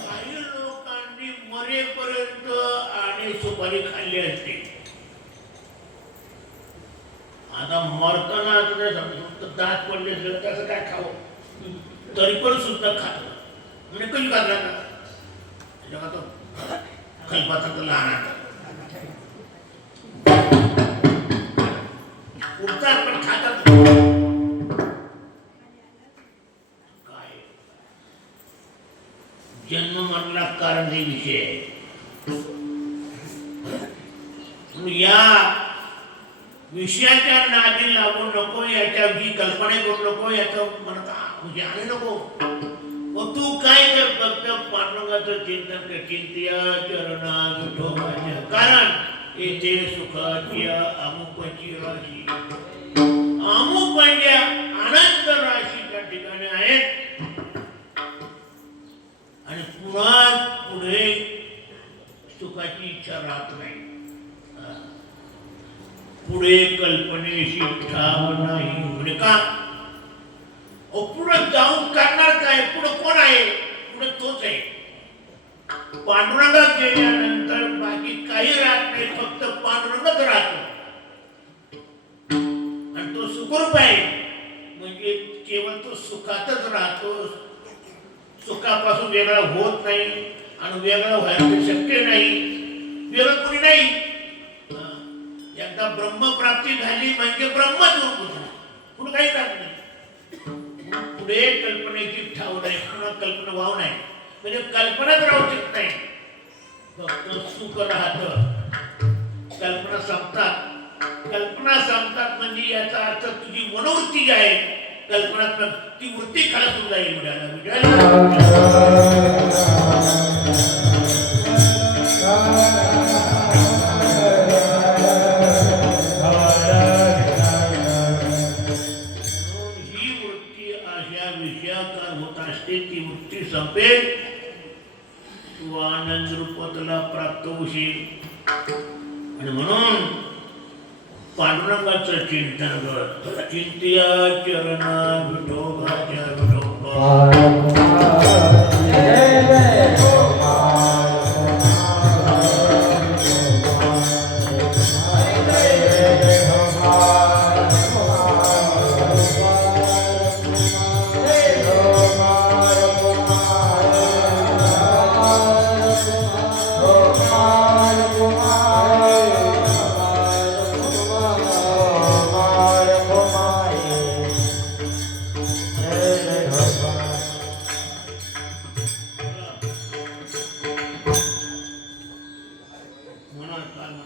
काही लोकांनी मरेपर्यंत आणि सुपारी खाल्ली असते आता मरताना दात पडले त्याचं काय खावं तरी पण सुद्धा खात म्हणजे कधी खाल्ला ना खलपाचा तर लहान उठतात पण खातात काय जन्म मरला कारण हे विषय या विषयाच्या नादी लागू नको याच्याविषयी कल्पना करू नको याचं म्हणत म्हणजे आणि नको मग तू काय कर फक्त पांडुरंगाचं चिंतन कर चिंतिया चरणा विठोबाच्या कारण येथे सुखाची अमुपची राशी अमुक म्हणजे अनंत राशी त्या ठिकाणी आहेत आणि पुन्हा पुढे सुखाची इच्छा राहत नाही पुढे कल्पनेशी ठाव नाही म्हणजे का पुढे जाऊन करणार काय पुढे कोण आहे पुढे तोच आहे पांडुरंगात गेल्यानंतर बाकी काही राहत नाही फक्त पांडुरंगच राहतो आणि तो सुखरूप आहे म्हणजे केवळ तो सुखातच राहतो सुखापासून वेगळा होत नाही आणि वेगळा व्हायला शक्य नाही वेगळं कोणी नाही एकदा ब्रह्मप्राप्ती झाली म्हणजे ब्रह्मच होत पुढे काही राहत नाही पुढे कल्पनेची ठाव नाही पुन्हा कल्पना वाव नाही म्हणजे कल्पनाच राहू शकत नाही फक्त सुख राहत कल्पना संपतात कल्पना सांगतात म्हणजे याचा अर्थ तुझी मनोवृत्ती जी आहे कल्पनात्मक ती वृत्ती खालासून जाईल ही वृत्ती अशा विषयाकार होत असते ती वृत्ती संपेल तू आनंद रूपतला प्राप्त होशील आणि म्हणून पांडुरंगाचं चिंतन कर चिंतिया चरणा विठोबाच्या विठोबा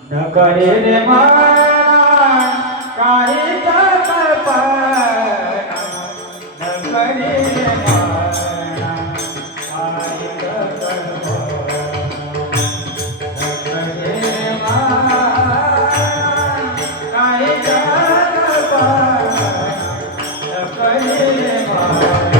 नकरे रे माना काही कल्पना नकरे रे माना काही कल्पना नकरे रे माना काही कल्पना नकरे रे माना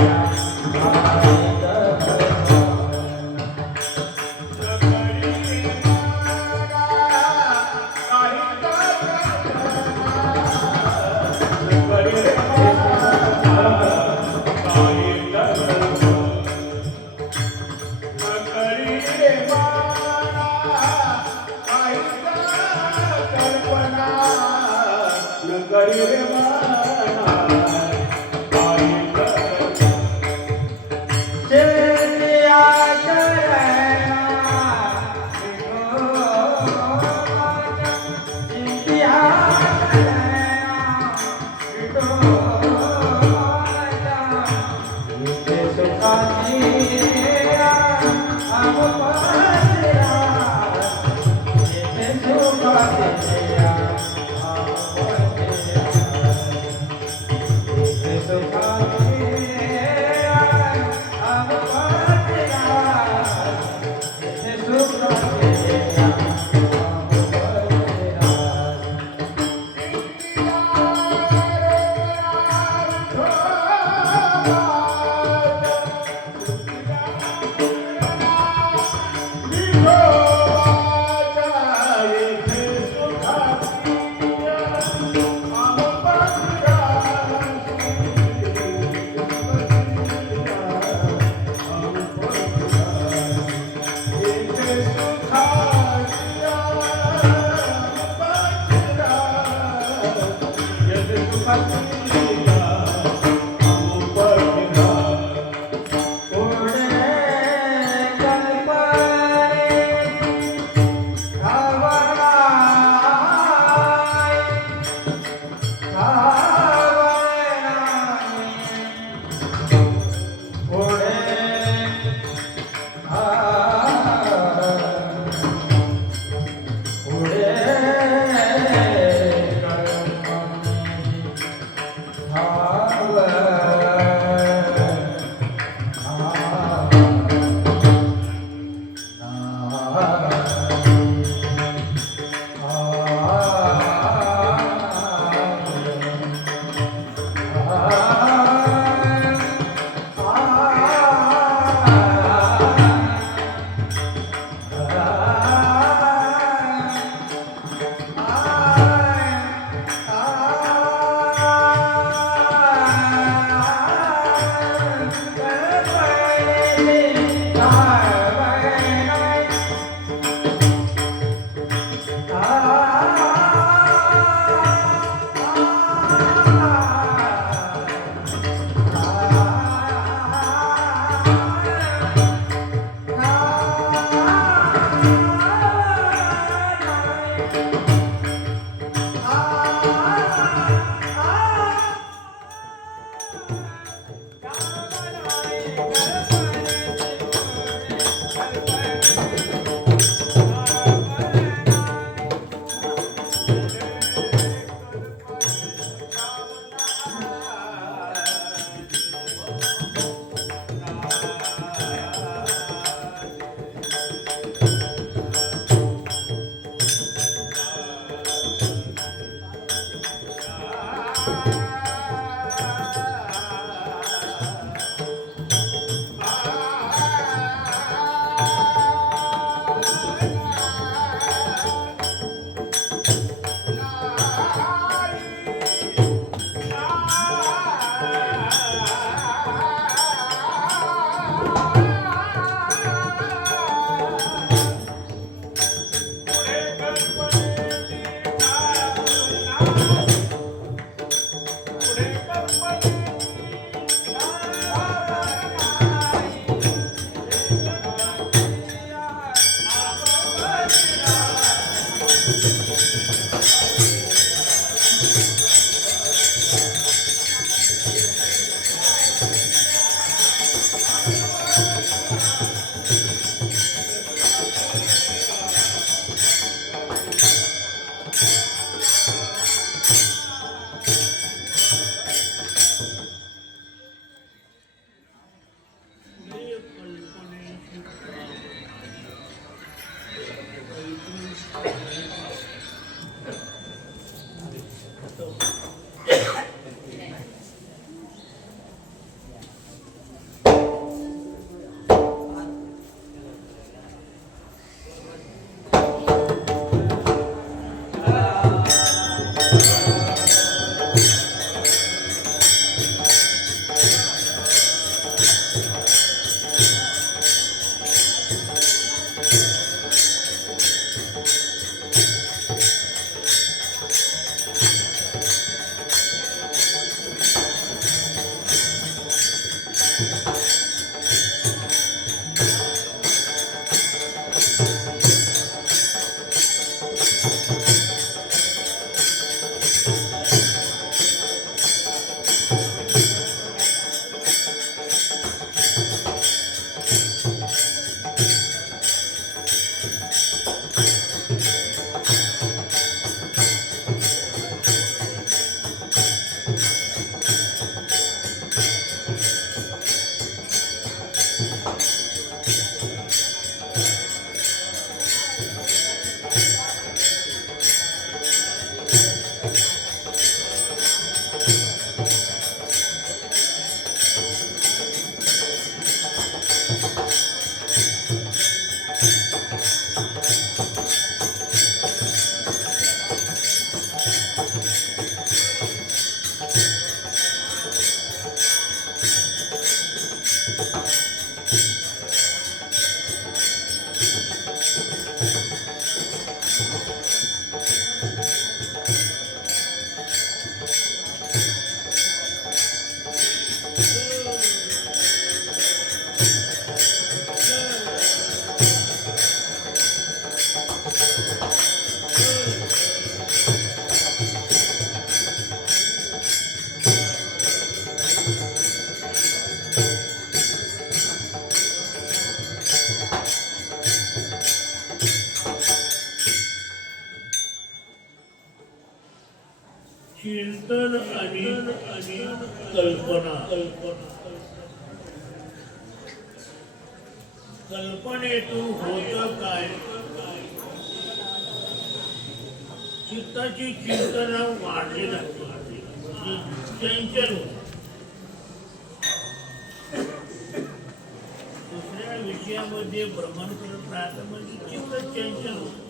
चिंतन आणि कल्पना कल्पनेतून होतं काय? चित्ताची चिंतना वाढली जाते, चंचल होते. दुसऱ्या विषयामध्ये भ्रमण करत राहतं म्हणजे चित्त चंचल होतं.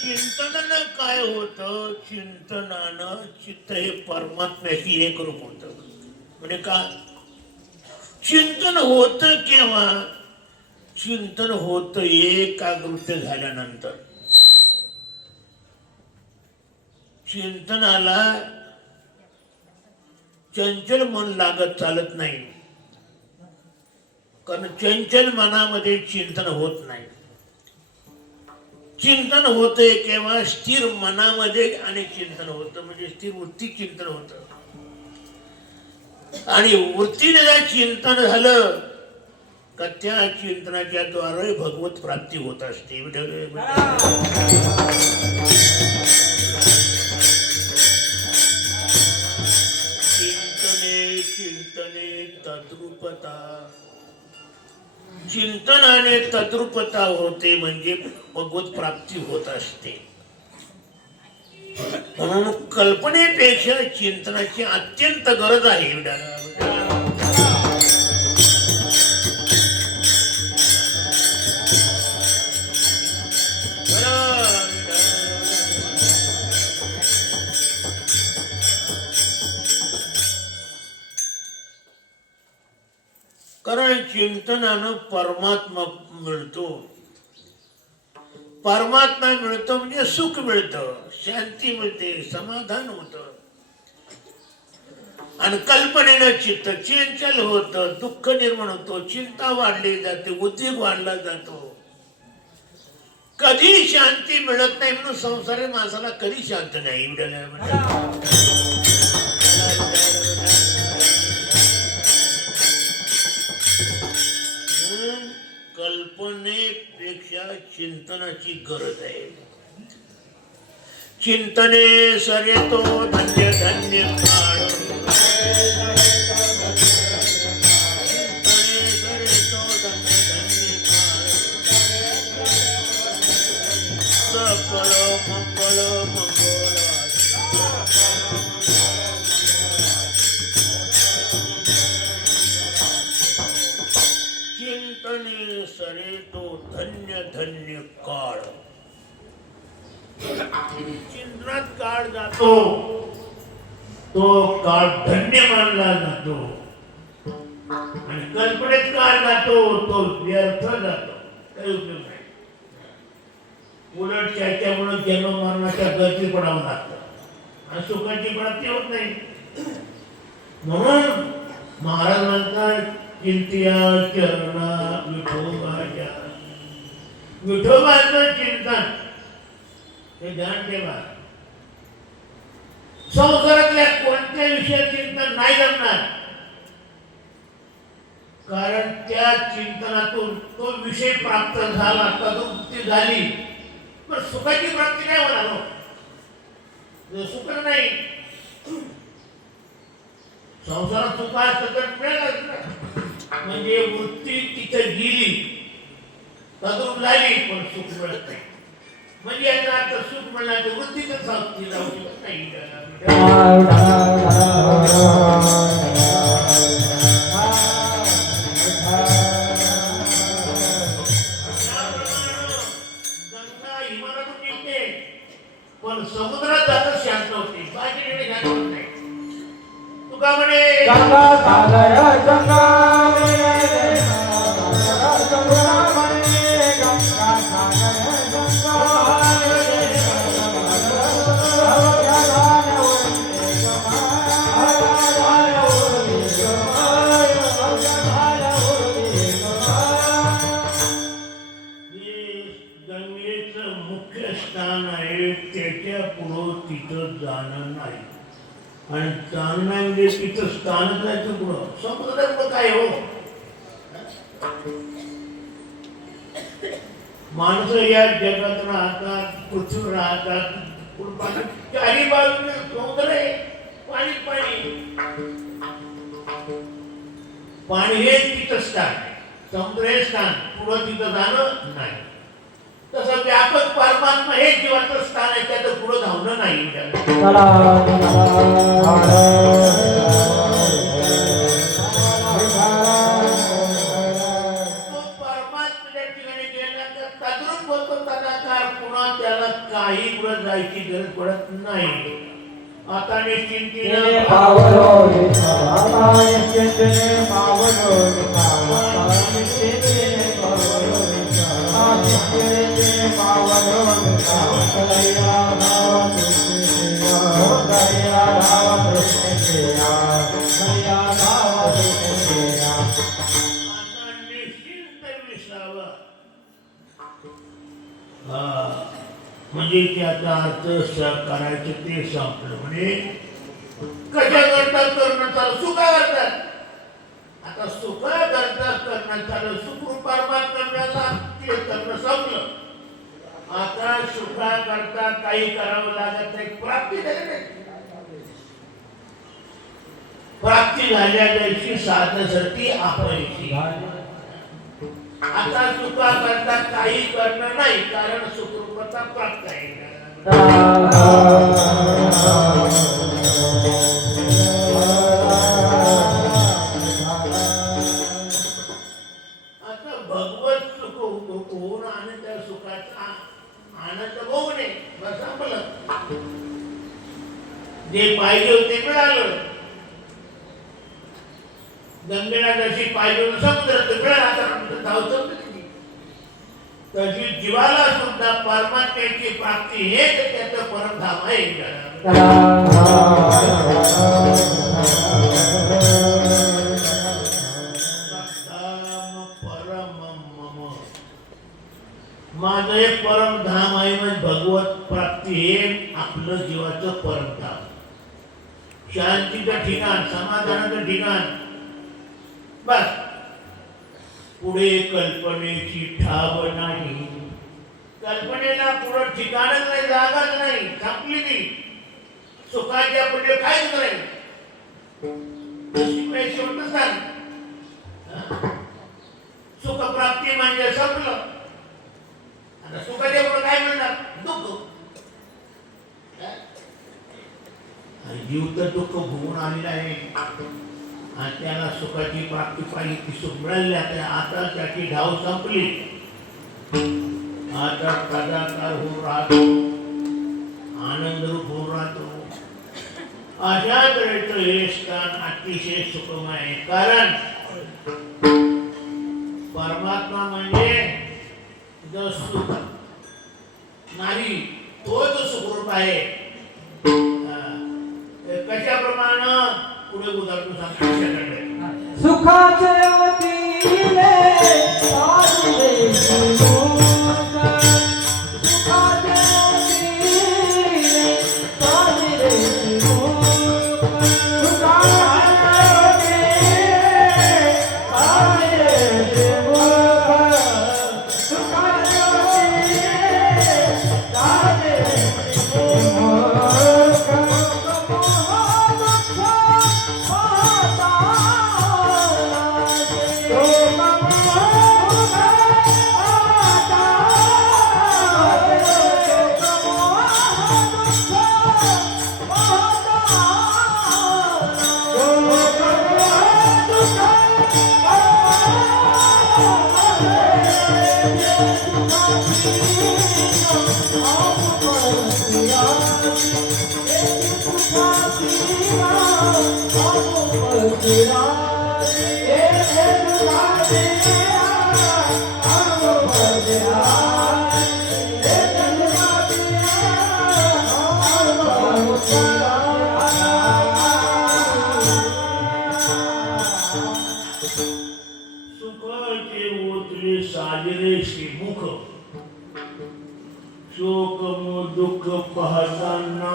चिंतनानं काय होतं? चिंतनानं चित्त हे परमात्म्याशी एक रूप होतं. म्हणजे का चिंतन होतं केव्हा? चिंतन होतं एकाग्रते झाल्यानंतर. चिंतनाला चंचल मन लागत चालत नाही, कारण चंचल मनामध्ये चिंतन होत नाही. चिंतन होते केव्हा? स्थिर मनामध्ये आणि चिंतन होतं म्हणजे स्थिर वृत्ती चिंतन होतं. आणि वृत्तीने जर चिंतन झालं का त्या चिंतनाच्या द्वारे भगवत प्राप्ती होत असते. चिंतने चिंतने तद्रूपता. चिंतन आणि तद्रूपता होते म्हणजे भगवत प्राप्ती होत असते. म्हणून कल्पनेपेक्षा चिंतनाची अत्यंत गरज आहे. कारण चिंतनानं परमात्मा मिळतो. परमात्मा मिळतो म्हणजे सुख मिळतं, शांती मिळते, समाधान होतं. आणि कल्पनेनं चित्त चंचल होतं, दुःख निर्माण होतो, चिंता वाढली जाते, उद्वेग वाढला जातो. कधी शांती मिळत नाही. म्हणून संसारी माणसाला कधी शांत नाही. कल्पनेपेक्षा चिंतनाची गरज आहे. चिंतने सरेतो धन्य धन्य काळ. चिंतने सरेतो धन्य धन्य सरे तो धन्य धन्य काळ. चिंतनात काळ जातो तो काळ धन्य मानला जातो आणि कल्पनेत काळ जातो तो व्यर्थ जातो. काही उपयोग नाही. उलट त्याच्यामुळे जन्म मरणाच्या गती पडावं लागतं आणि सुखाची प्राप्ती होत नाही. म्हणून महाराज म्हणतात चिंतिया चरणा विठोबाच्या. विठोबाचं चिंतन हे ध्यान ठेवा. संसारातल्या कोणत्या विषयात चिंतन नाही जमणार, कारण त्या चिंतनातून तो विषय प्राप्त झाला, तदुक्ती झाली, पण सुखाची प्राप्ती नाही होणार. सुख नाही. संसारात सुख असतं तर मिळेलच ना. म्हणजे वृत्ती तिथे गेली, तद्रूप झाली, पण सुख मिळत नाही. म्हणजे याचा अर्थ सुख मिळण्याची वृत्तीच सावधी जाऊ शकत नाही. गंगा हिमालयातून निघते, पण समुद्रात जात शांत होते. बाकीकडे शांत होत नाही. तुका म्हणे गंगा सागर गंगा त्याच्या पुढं तिथं जाणं नाही आणि जाणं नाही म्हणजे तिथं स्थानच राहायचं. पुढं समुद्रात काय हो. माणसं या जगात राहतात, पृथ्वी राहतात, चारी बाजूने समुद्र आहे, पाणी पाणी. पाणी हे तिथं स्थान, समुद्र हे स्थान, पुढं तिथं जाणं नाही. तसं व्यापक परमात्मा हे जीवाचं स्थान आहे, त्याचं पुढं धावणं नाही. तो परमात्म्याच्या ठिकाणी गेल्यानंतर तद्रूप होतो तदाकार, पुन्हा त्याला काही पुढे जायची गरज पडत नाही. आता निश्चिंतीने पावलो म्हणजे त्याचा अर्थ करायचं ते संपलं. म्हणजे कशा करतात करणं चालू, सुखा करतात. आता सुख करतात करणं चालू, सुखरूप परमात्मा मिळाला ते करणं संपलं. आता सुखा करता काही करावं लागत नाही, प्राप्ती झाली नाही. प्राप्ती झाल्या दिवशी साधसाठी अपयशी. आता सुखा करता काही करणं नाही, कारण सुखरूपता प्राप्त आहे. आता भगवत सुख होऊन आणि त्या सुखाचा आनंद भोगणे बस संपलं. जे पाहिजे होते मिळालं. गंगेला जशी पाहिजे होतं समुद्र ते मिळालं, धावतं तशी जीवाला सुद्धा परमात्म्याची प्राप्ती हेच त्याचं परमधाम आहे. माझं एक परमधाम आहे म्हणजे भगवत प्राप्ती हे आपलं जीवाचं परमधाम, शांतीचं ठिकाण, समाधानाचं ठिकाण. बस पुढे कल्पनेची ठाव नाही. कल्पनेला पुढे ठिकाणच नाही, जागाच नाही, संपली ती. सुखाच्या पुढे काहीच नाही. सुख प्राप्ती म्हणजे संपलं. आता सुखाच्या पुढे काय मिळणार? दुःख. जीव तर दुःख भोगून आलेला आहे आणि त्याला सुखाची प्राप्ती पाहिजे ती सुख मिळाली आता त्याची धाव संपली आता कदाकार होऊन राहतो आनंद रूप होऊन राहतो अशा तऱ्हेचं हे स्थान अतिशय सुखमय आहे कारण परमात्मा म्हणजे जो सुख नाही तो जो सुखरूप आहे कशाप्रमाणे पुढे उदाहरण सांगतो सुखाचे अतिले साधुले सुख सुखाचे अतिले साधुले सुख सुखाचे अतिले साधुले सुख सुखाचे अतिले साधुले शोक दुःख पाहताना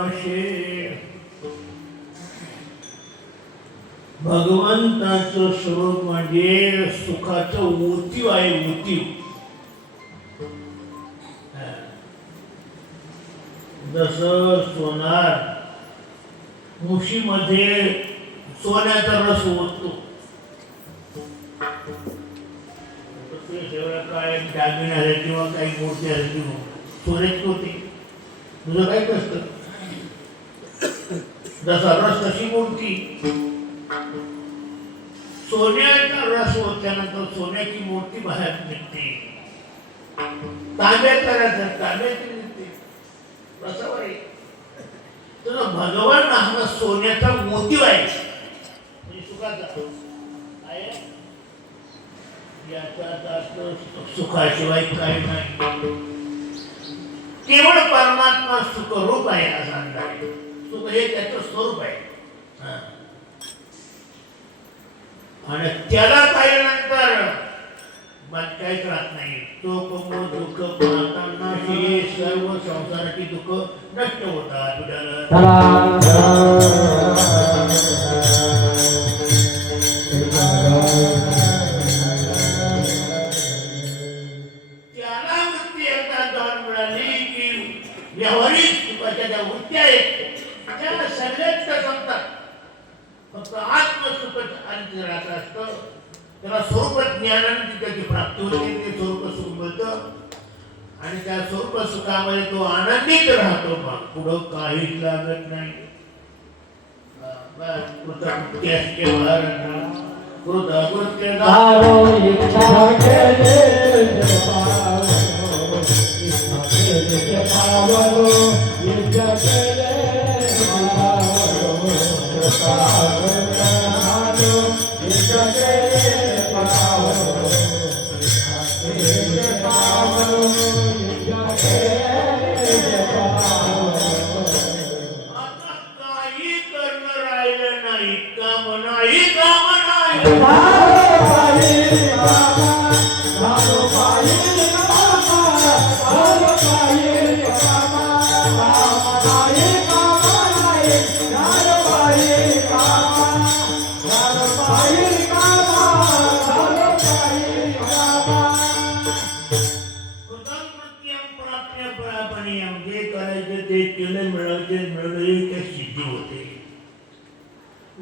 भगवंताचं स्वरूप म्हणजे सुखाचं ओतीव आहे ओतीव जसं सोनार मुशीमध्ये सोन्याचा रस ओततो काय दागिने आले किंवा काही मूर्ती आली किंवा सोन्याची होती तुझं काय कष्ट जसा रस तशी मूर्ती सोन्याचा रस होत्यानंतर सोन्याची मूर्ती बाहेर निघते ताब्यात करायचं ताब्याची निघते रसावर आहे तर भगवान हा सोन्याचा मोतीव आहे म्हणजे सुखाचा आहे याचा सुखाशिवाय काही नाही केवळ परमात्मा सुखरूप आहे असा अंदाज सुख हे त्याचं स्वरूप आहे आणि त्याला पाहिल्यानंतर मग काहीच राहत नाही शोक दुःख पाहताना हे सर्व संसाराची दुःख नष्ट होतात त्याला वृत्ती एकदा जाण मिळाली की व्यावहारिक सुखाच्या ज्या वृत्त्या आहेत त्या सगळ्याच संपतात फक्त आत्मसुखच अंत राहत असतं त्याला स्वरूप ज्ञानाने त्याची प्राप्ती होते ते स्वरूप सुख मिळतं आणि त्या स्वरूप सुखामध्ये तो आनंदित राहतो मग पुढं काहीच लागत नाही कृतकृत्य असते महाराज कृतकृत्य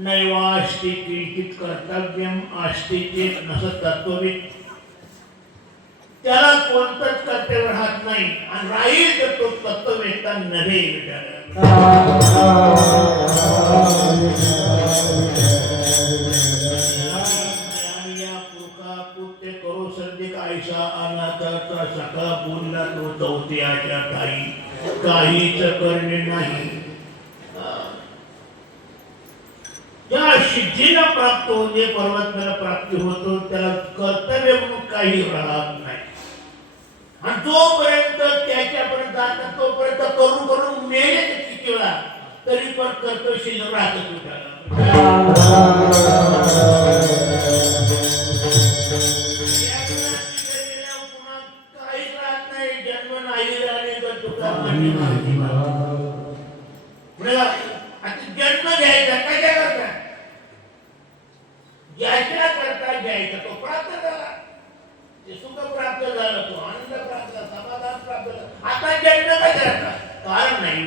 नैवास्ति किंचित कर्तव्यम आस्ति चेत नसं तत्वविद त्याला कोणतंच कर्तव्य राहत नाही आणि राहील तर तो तत्ववेत्ता नव्हे विचार तर सखा बोलला तो चौथ्याच्या ठाई काहीच करणे नाही. त्या सिद्धीला प्राप्त होते परमात्म्याला प्राप्ती होतो त्याला कर्तव्य म्हणून काही राहत नाही. आणि जोपर्यंत त्याच्यापर्यंत जातात तोपर्यंत करून करून मेले ते किती वेळा तरी पण कर्तव्य शिल्लक राहत त्याला. काहीच राहत नाही. जन्म नाही राहिले तर तुका जन्म घ्यायचा कशा करता ज्याच्या करता घ्यायचा तो प्राप्त झाला. ते सुख प्राप्त झालं तो आनंद प्राप्त झाला समाधान प्राप्त झालं. आता जन्म काय करायचा कारण नाही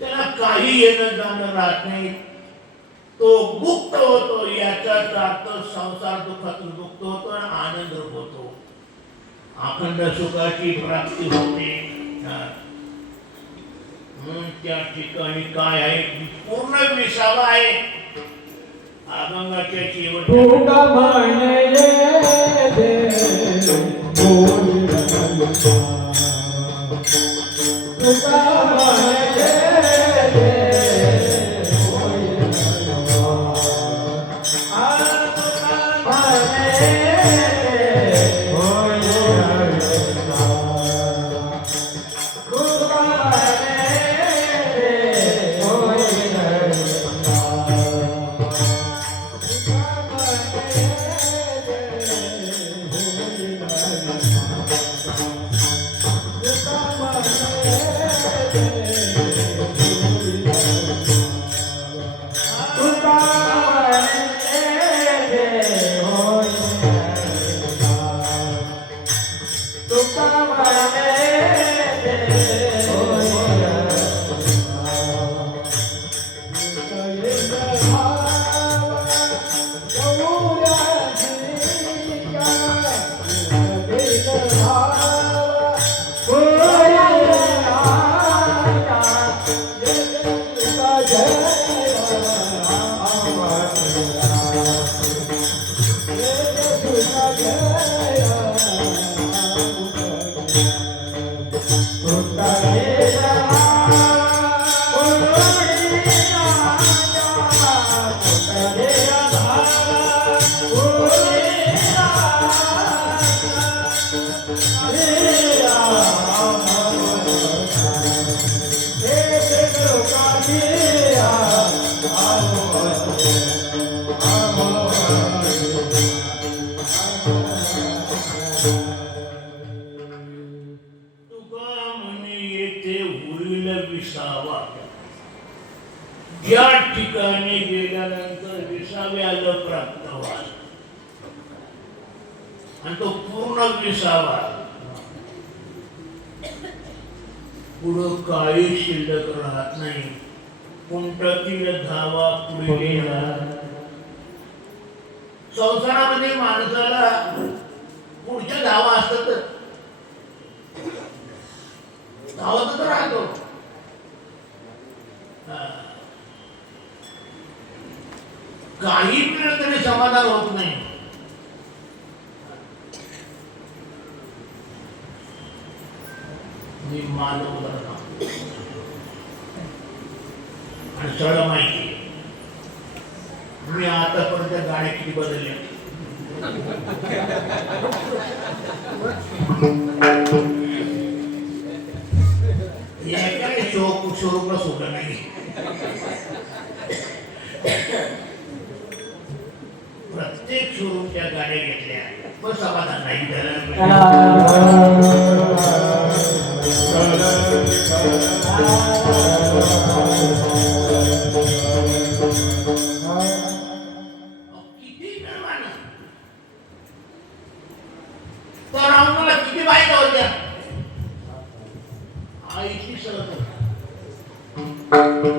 त्याला काही येणं जाणं राहत नाही. तो मुक्त होतो याचाच अर्थ संसार दुःखातून मुक्त होतो आणि आनंद होतो. अखंड सुखाची प्राप्ती होते. म्हणून त्या ठिकाणी काय आहे पूर्ण विसावा आहे. अभंगाच्या शेवटच्या विसावा. या ठिकाणी गेल्यानंतर विसाव्याला प्राप्त व्हाल आणि तो पूर्ण विसावा पुढं काही शिल्लक राहत नाही. कुंटातील धावा पुढे येणार. संसारामध्ये माणसाला पुढच्या धावा असतात धावत राहतो. काही वेळ तरी समाधान होत नाही. मी मानव आणि सगळं माहिती मी आतापर्यंत गाड्या किती बदलल्या. शोरूमला सोडलं नाही. प्रत्येक शोरूमच्या गाड्या घेतल्या पण समाधान नाही किती तर आम्हाला किती बायका होत्या आईची सहज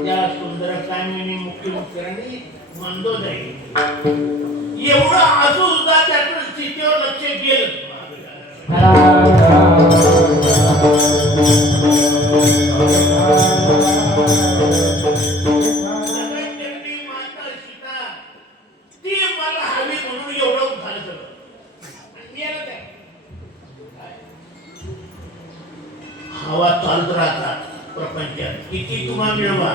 त्या सुंदर कामिनी मुख्यमंत्र्यांनी मंदोदरी एवढं अजून सुद्धा त्याच्या स्थितीवर लक्ष गेलं. जगतजननी माता सीता ती मला हवी म्हणून एवढं झालं सगळं. मी याला काय? हवा चालत राहतात प्रपंचात, किती तुम्हाला मिळवा.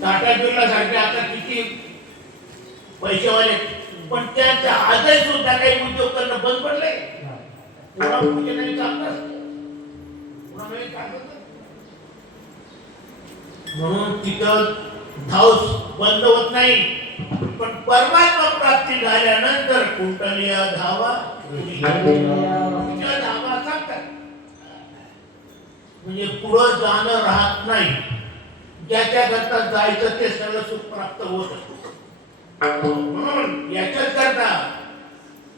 टाटा बिर्ला सारखे आता किती पैसेवाले, पण त्यांच्या आजही सुद्धा काही उद्योग करणं बंद पडले. पुन्हा पुढचे नाही चालतात, पुन्हा नाही चालत. म्हणून तिथं धावस बंद होत नाही. पण परमात्मा प्राप्ती झाल्यानंतर कुंडलिया धावा धावा सांगतात. म्हणजे पुढं जाणं राहत नाही. ज्याच्या करता जायचं ते सगळं सुख प्राप्त होत असतं. म्हणून याच्याच करता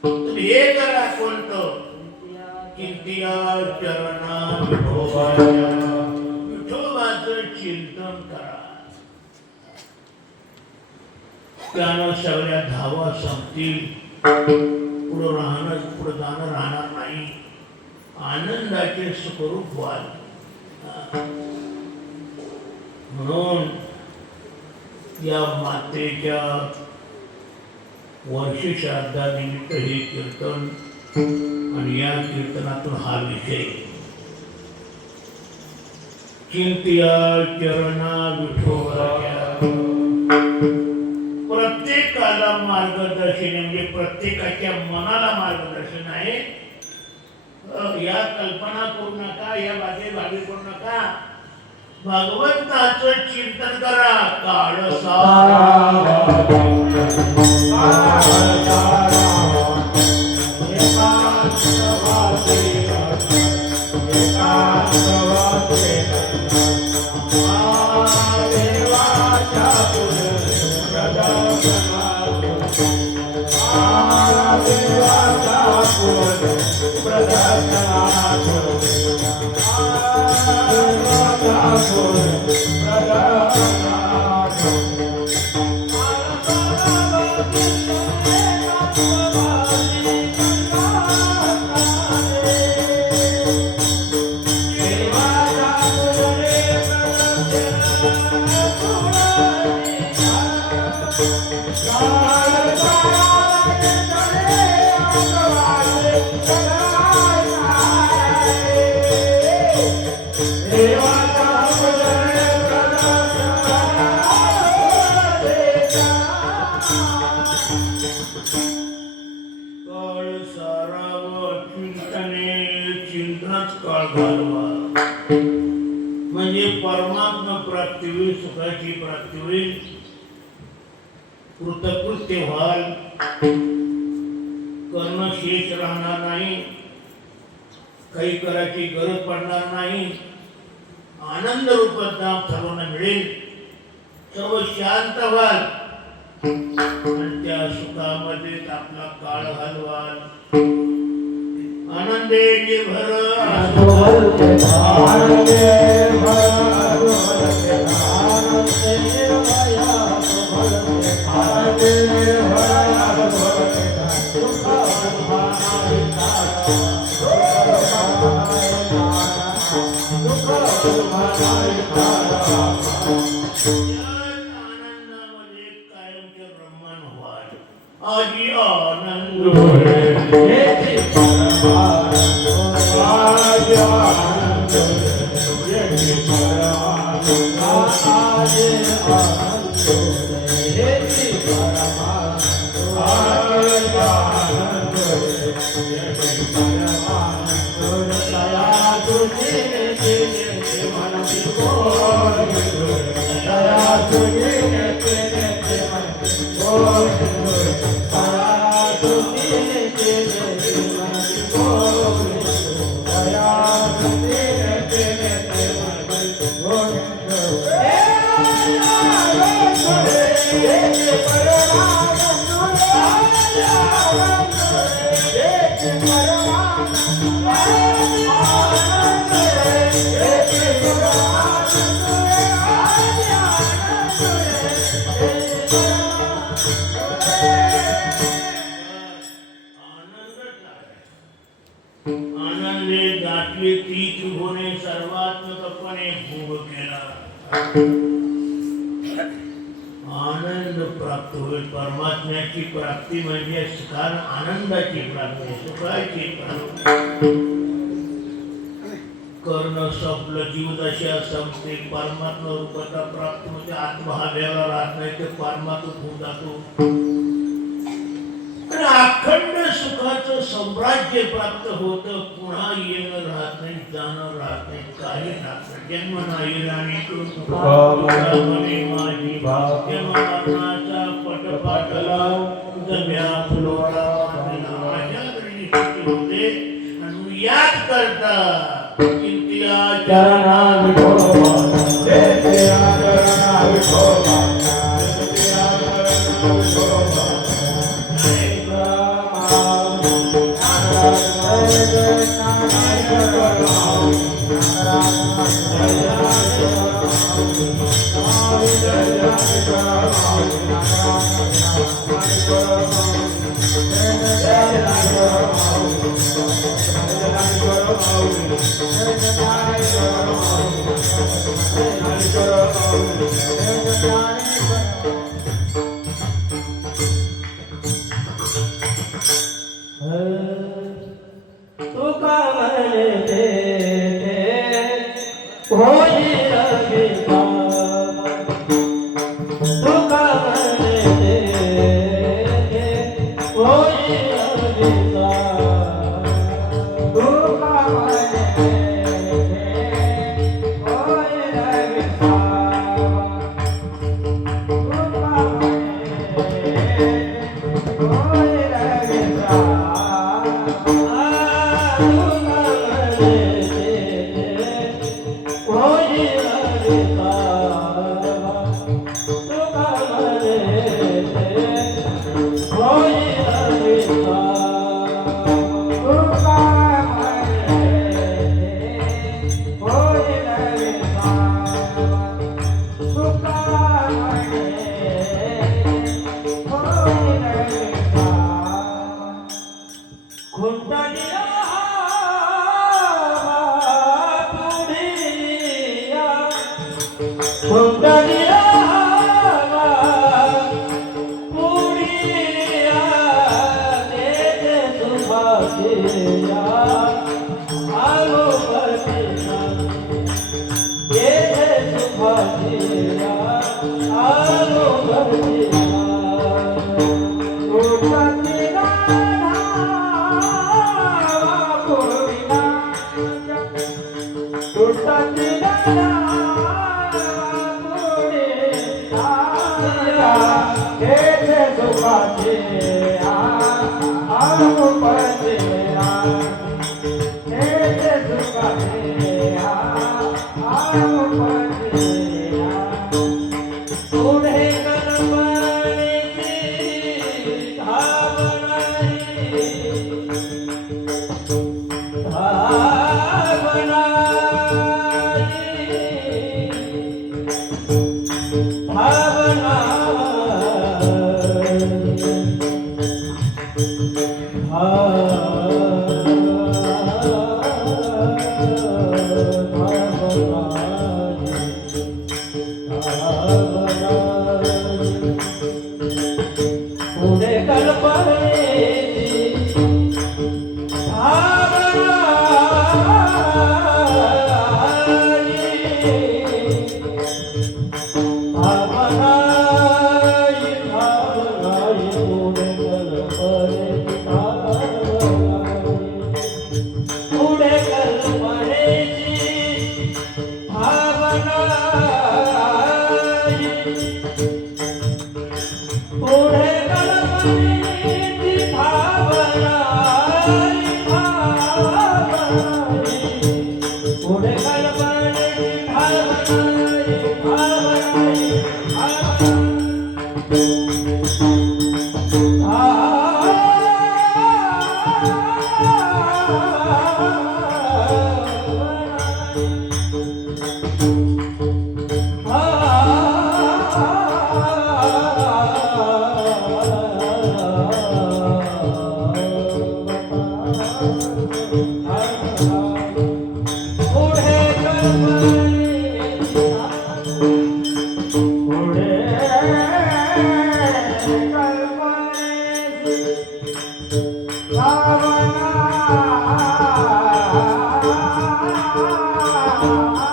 तुम्ही हे करा, कोणतं चिंतिया चरणा विठोबाचं चिंतन करा. त्यानं सगळ्या धावा संपतील. पुढं जाणं राहणार नाही. आनंदाचे स्वरूप व्हाल. म्हणून या मातेच्या वर्षश्राद्धानिमित्त हे कीर्तन आणि या कीर्तनातून हा विषय चिंतिया चरणा विठोबाच्या. प्रत्येकाला मार्गदर्शन म्हणजे प्रत्येकाच्या मनाला मार्गदर्शन आहे. या कल्पना करू नका, या बागे भावी करू नका. भगवंताचं चिंतन करा. काळ म्हणजे परमात्मा प्राप्ती होईल, सुखाची प्राप्ती होईल. कृतकृत्य व्हाल. कर्ण शेष राहणार नाही. काही करायची गरज पडणार नाही. आनंद रूपात सर्वांना मिळेल. सर्व शांत व्हाल आणि त्या सुखामध्ये आपला काळ घालवाल. आनंदे निर्भर आनंदामध्ये कायमचे रमण व्हाल. आजी आनंद Oh, भोग केला आनंद प्राप्त होईल. परमात्म्याची प्राप्ती म्हणजे कारण आनंदाची प्राप्ती, सुखाची प्राप्ती. कर्ण संपलं, जीवदशा संपते, परमात्मा रूपता प्राप्त होते. आत्मा हा वेगळा राहत नाही, ते परमात्मा होऊन जातो. आणि अखंड सुखाचं साम्राज्य प्राप्त होतं. पुन्हा येणं राहत नाही, जाणं राहत नाही, काही राहत नाही. जन्म नाही राणी तुझी माझी भाग्य मरणाचा पटपाटला जम्या फुलोरा माझ्या घरी होते. आणि याद करता चिंतिया चरणा विठोबा चरणा विठोबा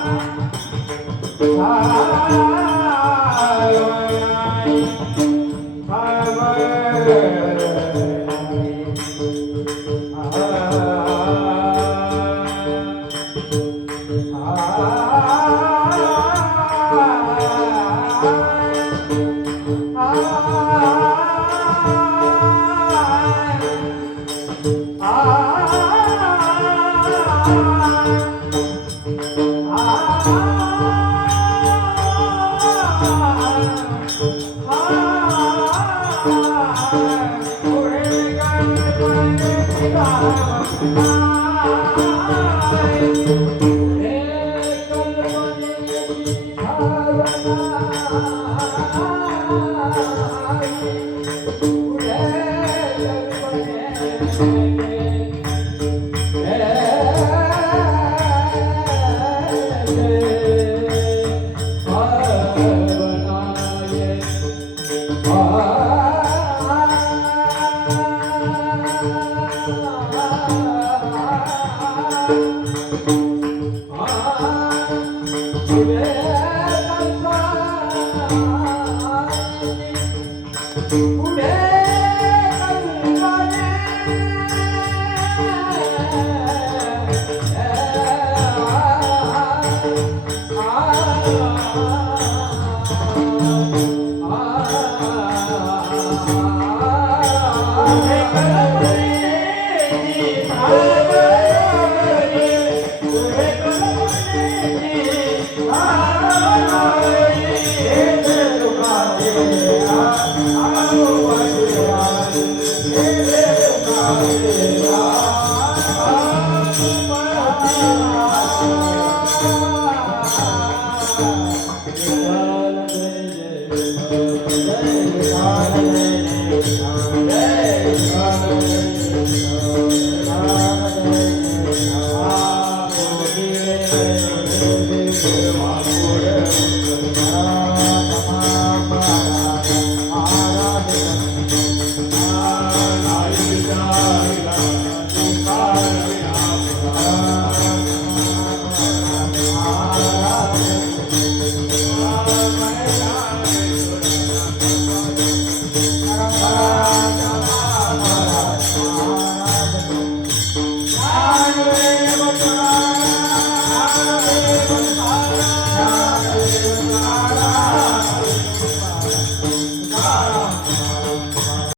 Ah